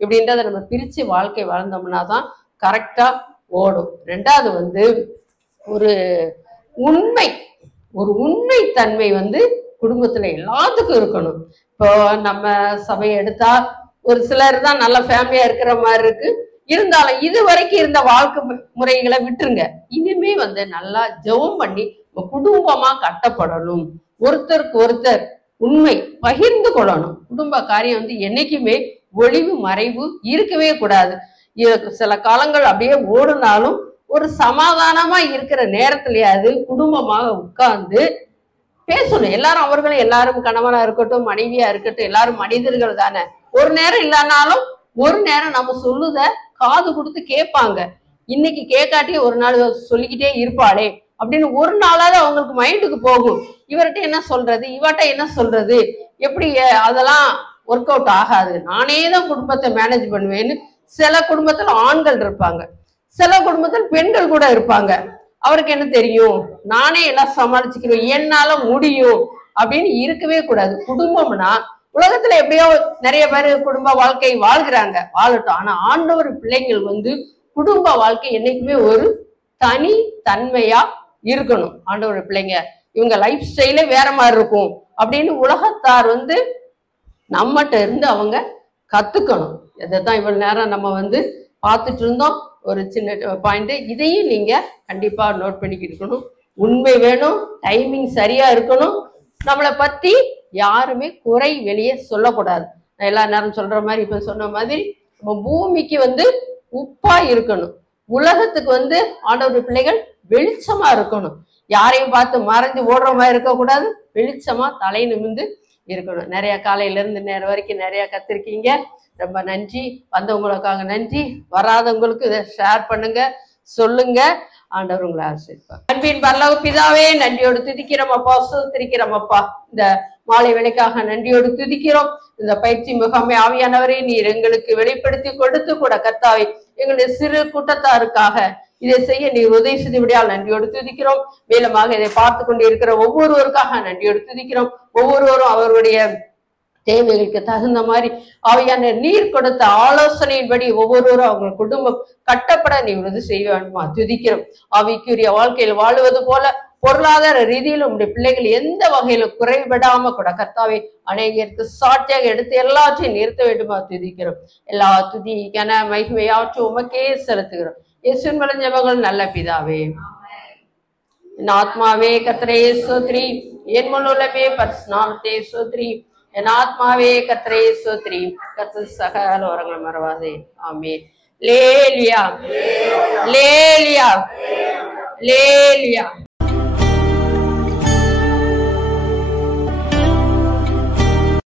இப்படின்றத நம்ம பிரிச்சு வாழ்க்கை வாழ்ந்தோம்னா தான் கரெக்டா ஓடும். ரெண்டாவது ஒரு உண்மை தன்மை குடும்பத்துல எல்லாத்துக்கும் இருக்கணும். இப்போ நம்ம சபையை எடுத்தா ஒரு சிலர் தான் நல்ல ஃபேமிலியா இருக்கிற மாதிரி இருக்கு. இருந்தாலும் இது வரைக்கும் இருந்த வாழ்க்கை முறைகளை விட்டுருங்க. இனிமே நல்லா ஜெபம் பண்ணி குடும்பமா கட்டப்படணும். ஒருத்தருக்கு ஒருத்தர் உண்மை பகிர்ந்து கொள்ளணும். குடும்ப காரியம் என்னைக்குமே ஒளிவு மறைவு இருக்கவே கூடாது. சில காலங்கள் அப்படியே ஓடுனாலும் ஒரு சமாதானமா இருக்கிற நேரத்திலேயாவது குடும்பமாக உட்கார்ந்து பேசணும். எல்லாரும் அவர்களும் எல்லாரும் கணவனா இருக்கட்டும் மனைவியா இருக்கட்டும் எல்லாரும் மனிதர்கள் தானே. ஒரு நேரம் இல்லைனாலும் ஒரு நேரம் நம்ம சொல்லுத காது கொடுத்து கேட்பாங்க. இன்னைக்கு கேட்காட்டி ஒரு நாள் சொல்லிக்கிட்டே இருப்பாளே அப்படின்னு ஒரு நாளாவது அவங்களுக்கு மைண்டுக்கு போகும். இவர்கிட்ட என்ன சொல்றது, இவர்கிட்ட என்ன சொல்றது, எப்படி அதெல்லாம் ஒர்க் அவுட் ஆகாது. நானே தான் குடும்பத்தை மேனேஜ் பண்ணுவேன்னு சில குடும்பத்துல ஆண்கள் இருப்பாங்க, சில குடும்பத்தில் பெண்கள் கூட இருப்பாங்க. அவருக்கு என்ன தெரியும், நானே எல்லாம் சமாளிச்சுக்கிறேன், என்னால முடியும் அப்படின்னு இருக்கவே கூடாது. குடும்பம்னா உலகத்துல எப்படியோ நிறைய பேர் குடும்ப வாழ்க்கை வாழ்கிறாங்க, வாழட்டும். ஆனா ஆண்டவர் பிள்ளைங்கள் குடும்ப வாழ்க்கை என்னைக்குமே ஒரு தனி தன்மையா இருக்கணும். ஆண்டவர் பிள்ளைங்க இவங்க லைஃப் ஸ்டைலே வேற மாதிரி இருக்கும் அப்படின்னு உலகத்தார் நம்மகிட்ட இருந்து அவங்க கத்துக்கணும். இதைத்தான் இவ்வளவு நேரம் நம்ம பார்த்துட்டு இருந்தோம். ஒரு சின்ன பாயிண்ட், இதையும் நீங்க கண்டிப்பா நோட் பண்ணிக்கிட்டு இருக்கணும். உண்மை வேணும், டைமிங் சரியா இருக்கணும். நம்மளை பத்தி யாருமே குறை வெளியே சொல்லக்கூடாது. நான் எல்லா நேரம் சொல்ற மாதிரி இப்ப சொன்ன மாதிரி நம்ம பூமிக்கு உப்பா இருக்கணும். உலகத்துக்கு ஆண்டவர் பிள்ளைகள் வெளிச்சமா இருக்கணும். யாரையும் பார்த்து மறைஞ்சு ஓடுற மாதிரி இருக்கக்கூடாது. வெளிச்சமா தலை நிமிர்ந்து இருக்கணும். நிறைய காலையில இருந்து நேரம் வரைக்கும் நிறைய கத்திருக்கீங்க. ரொம்ப நன்றி. வந்தவங்களுக்காக நன்றி. வராதவங்களுக்கு இதை ஷேர் பண்ணுங்க, சொல்லுங்க. ஆண்டவர் உங்களை ஆசீர்வதிப்பார். அன்பின் பரலோக பிதாவே, நன்றியோடு துதிக்கிறோம் அப்பா, ஸ்தோத்திரிக்கிறோம் அப்பா. இந்த மாலை வேளைக்காக நன்றியோடு துதிக்கிறோம். இந்த பயிற்சி முகாமை ஆவியானவரை நீர் எங்களுக்கு வெளிப்படுத்தி கொடுத்து கூட கர்த்தாவே எங்களுடைய சிறு கூட்டத்தாருக்காக இதை செய்ய நீர் உதவி செய்தபடியால் நன்றியோடு துதிக்கிறோம். மேலுமாக இதை பார்த்து கொண்டு இருக்கிற ஒவ்வொருவருக்காக நன்றியோடு துதிக்கிறோம். ஒவ்வொருவரும் அவருடைய தேவைகளுக்கு தகுந்த மாதிரி ஆவியான நீர் கொடுத்த ஆலோசனையின்படி ஒவ்வொருவரும் அவங்க குடும்பம் கட்டப்பட நீ உறுதி செய்ய வேண்டுமா துதிக்கிறோம். ஆவிக்குரிய வாழ்க்கையில் வாழுவது போல பொருளாதார ரீதியில் உங்களுடைய பிள்ளைகள் எந்த வகையில குறைபடாம கூட கர்த்தாவை அநேகருக்கு சாட்சியாக எடுத்து எல்லாத்தையும் நிறுத்த வேண்டுமா துதிக்கிறோம். எல்லா துதி கன மகிமையாற்றும் உமக்கே செலுத்துகிறோம். இயேசுவின் மூலம் ஜெபங்கள் நல்ல பிதாவே. என் ஆத்மாவே கர்த்தரையே ஸ்தோத்திரி, என் முழுமே பரிசுநாமத்தை ஸ்தோத்திரி. என் ஆத்மாவே கர்த்தரையே ஸ்தோத்திரி, கர்த்தர் சகல வரங்களை மறவாதே. ஆமென். லேலியா லேலியா லேலியா.